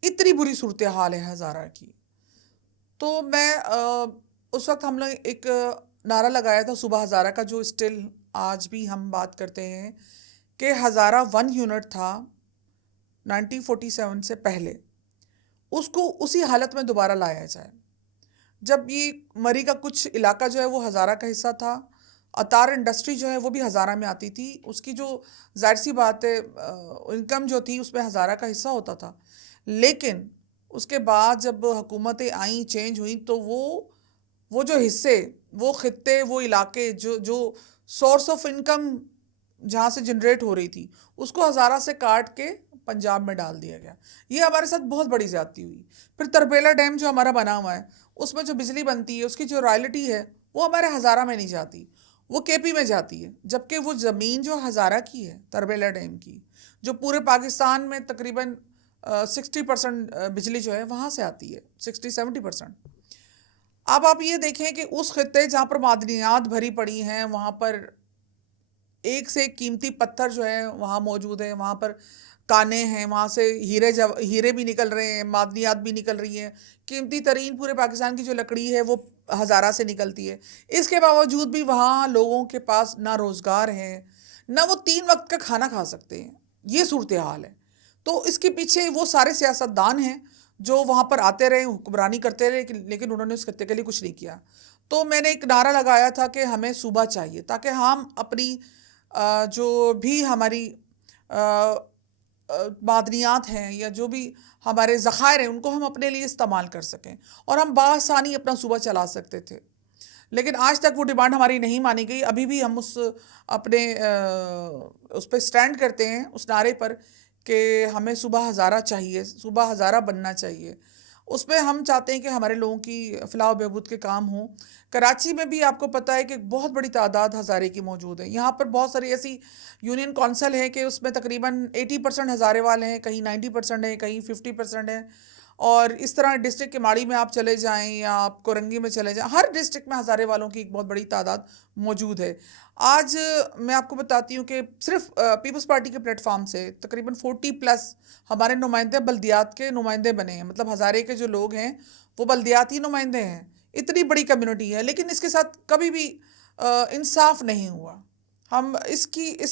اتنی بری صورتحال ہے ہزارہ کی. تو میں اس وقت ہم نے ایک نعرہ لگایا تھا صوبہ ہزارہ کا، جو اسٹل آج بھی ہم بات کرتے ہیں کہ ہزارہ 1 یونٹ تھا 1947 سے پہلے، اس کو اسی حالت میں دوبارہ لایا جائے. جب یہ مری کا کچھ علاقہ جو ہے وہ ہزارہ کا حصہ تھا، عطار انڈسٹری جو ہے وہ بھی ہزارہ میں آتی تھی. اس کی جو ظاہر سی بات ہے انکم جو تھی اس میں ہزارہ کا حصہ ہوتا تھا. لیکن اس کے بعد جب حکومتیں آئیں چینج ہوئیں تو وہ جو حصے، وہ خطے، وہ علاقے جو سورس آف انکم جہاں سے جنریٹ ہو رہی تھی اس کو ہزارہ سے کاٹ کے پنجاب میں ڈال دیا گیا. یہ ہمارے ساتھ بہت بڑی زیادتی ہوئی. پھر تربیلا ڈیم جو ہمارا بنا ہوا ہے اس میں جو بجلی بنتی ہے اس کی جو رائلٹی ہے وہ ہمارے ہزارہ میں نہیں جاتی، وہ کے پی میں جاتی ہے. جبکہ وہ زمین جو ہزارہ کی ہے تربیلا ڈیم کی، جو پورے پاکستان میں تقریباً 60% بجلی جو ہے وہاں سے آتی ہے، 60-70%. اب آپ یہ دیکھیں کہ اس خطے جہاں پر معدنیات بھری پڑی ہیں، وہاں پر ایک سے ایک قیمتی پتھر جو ہے وہاں موجود ہیں، وہاں پر کانے ہیں، وہاں سے ہیرے بھی نکل رہے ہیں، معدنیات بھی نکل رہی ہیں. قیمتی ترین پورے پاکستان کی جو لکڑی ہے وہ ہزارہ سے نکلتی ہے. اس کے باوجود بھی وہاں لوگوں کے پاس نہ روزگار ہے، نہ وہ 3 وقت کا کھانا کھا سکتے ہیں. یہ صورتحال ہے. تو اس کے پیچھے وہ سارے سیاستدان ہیں جو وہاں پر آتے رہے، حکمرانی کرتے رہے، لیکن انہوں نے اس خطے کے لیے کچھ نہیں کیا. تو میں نے ایک نعرہ لگایا تھا کہ ہمیں صوبہ چاہیے تاکہ ہم اپنی جو بھی ہماری معدنیات ہیں یا جو بھی ہمارے ذخائر ہیں ان کو ہم اپنے لیے استعمال کر سکیں اور ہم بآسانی اپنا صوبہ چلا سکتے تھے. لیکن آج تک وہ ڈیمانڈ ہماری نہیں مانی گئی. ابھی بھی ہم اپنے اس پہ سٹینڈ کرتے ہیں، اس نعرے پر کہ ہمیں صوبہ ہزارہ چاہیے، صوبہ ہزارہ بننا چاہیے. اس میں ہم چاہتے ہیں کہ ہمارے لوگوں کی فلاح و بہبود کے کام ہوں. کراچی میں بھی آپ کو پتہ ہے کہ بہت بڑی تعداد ہزارے کی موجود ہے. یہاں پر بہت ساری ایسی یونین کونسل ہے کہ اس میں تقریباً 80% ہزارے والے ہیں، کہیں 90% ہیں، کہیں 50% ہیں. اور اس طرح ڈسٹرکٹ کماڑی میں آپ چلے جائیں یا آپ کورنگی میں چلے جائیں، ہر ڈسٹرکٹ میں ہزارے والوں کی ایک بہت بڑی تعداد موجود ہے. آج میں آپ کو بتاتی ہوں کہ صرف پیپلز پارٹی کے پلیٹ فارم سے تقریباً 40+ ہمارے نمائندے بلدیات کے نمائندے بنے ہیں. مطلب ہزارے کے جو لوگ ہیں وہ بلدیاتی نمائندے ہیں. اتنی بڑی کمیونٹی ہے، لیکن اس کے ساتھ کبھی بھی انصاف نہیں ہوا. ہم اس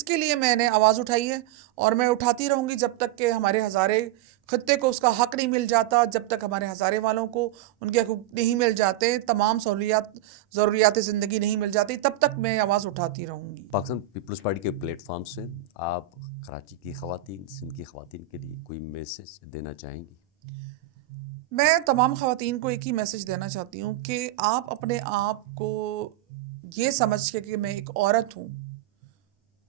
کے لیے میں نے آواز اٹھائی ہے اور میں اٹھاتی رہوں گی جب تک کہ ہمارے ہزارے خطے کو اس کا حق نہیں مل جاتا، جب تک ہمارے ہزارے والوں کو ان کے حقوق نہیں مل جاتے، تمام ضروریات زندگی نہیں مل جاتی، تب تک میں آواز اٹھاتی رہوں گی. پاکستان پیپلز پارٹی کے پلیٹ فارم سے آپ کراچی کی خواتین، سندھ کی خواتین کے لیے کوئی میسج دینا چاہیں گی؟ میں تمام خواتین کو ایک ہی میسج دینا چاہتی ہوں کہ آپ اپنے آپ کو یہ سمجھ کے کہ میں ایک عورت ہوں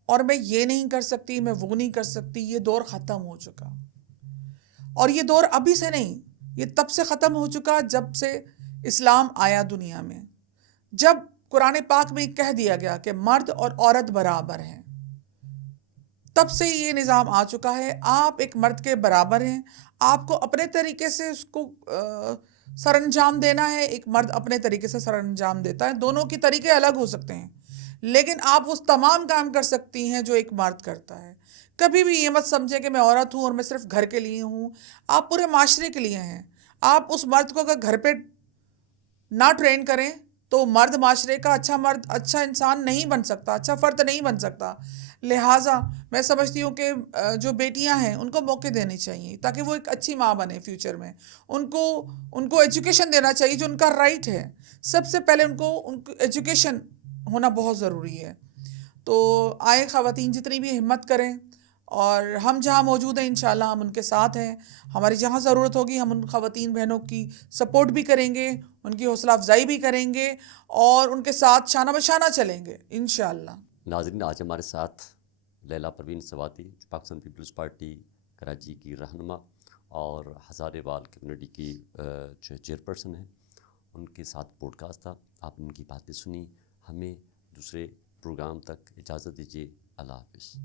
اور میں یہ نہیں کر سکتی، میں وہ نہیں کر سکتی، یہ دور ختم ہو چکا. اور یہ دور ابھی سے نہیں، یہ تب سے ختم ہو چکا جب سے اسلام آیا دنیا میں. جب قرآن پاک میں کہہ دیا گیا کہ مرد اور عورت برابر ہیں، تب سے یہ نظام آ چکا ہے. آپ ایک مرد کے برابر ہیں، آپ کو اپنے طریقے سے اس کو سر انجام دینا ہے، ایک مرد اپنے طریقے سے سر انجام دیتا ہے. دونوں کے طریقے الگ ہو سکتے ہیں لیکن آپ وہ تمام کام کر سکتی ہیں جو ایک مرد کرتا ہے. کبھی بھی یہ مت سمجھیں کہ میں عورت ہوں اور میں صرف گھر کے لیے ہوں. آپ پورے معاشرے کے لیے ہیں. آپ اس مرد کو اگر گھر پہ نہ ٹرین کریں تو مرد معاشرے کا اچھا مرد، اچھا انسان نہیں بن سکتا، اچھا فرد نہیں بن سکتا. لہٰذا میں سمجھتی ہوں کہ جو بیٹیاں ہیں ان کو موقع دینے چاہیے تاکہ وہ ایک اچھی ماں بنے فیوچر میں. ان کو ایجوکیشن دینا چاہیے جو ان کا رائٹ ہے. سب سے پہلے ان کو ایجوکیشن ہونا بہت ضروری ہے. تو آئے خواتین جتنی بھی ہمت کریں اور ہم جہاں موجود ہیں انشاءاللہ ہم ان کے ساتھ ہیں. ہماری جہاں ضرورت ہوگی ہم ان خواتین بہنوں کی سپورٹ بھی کریں گے، ان کی حوصلہ افزائی بھی کریں گے اور ان کے ساتھ شانہ بشانہ چلیں گے انشاءاللہ. ناظرین، آج ہمارے ساتھ لیلا پروین سواتی، جو پاکستان پیپلز پارٹی کراچی کی رہنما اور ہزارے وال کمیونٹی کی جو چیئرپرسن ہیں، ان کے ساتھ پوڈ کاسٹ تھا. آپ نے ان کی باتیں سنی. ہمیں دوسرے پروگرام تک اجازت دیجیے. اللہ حافظ.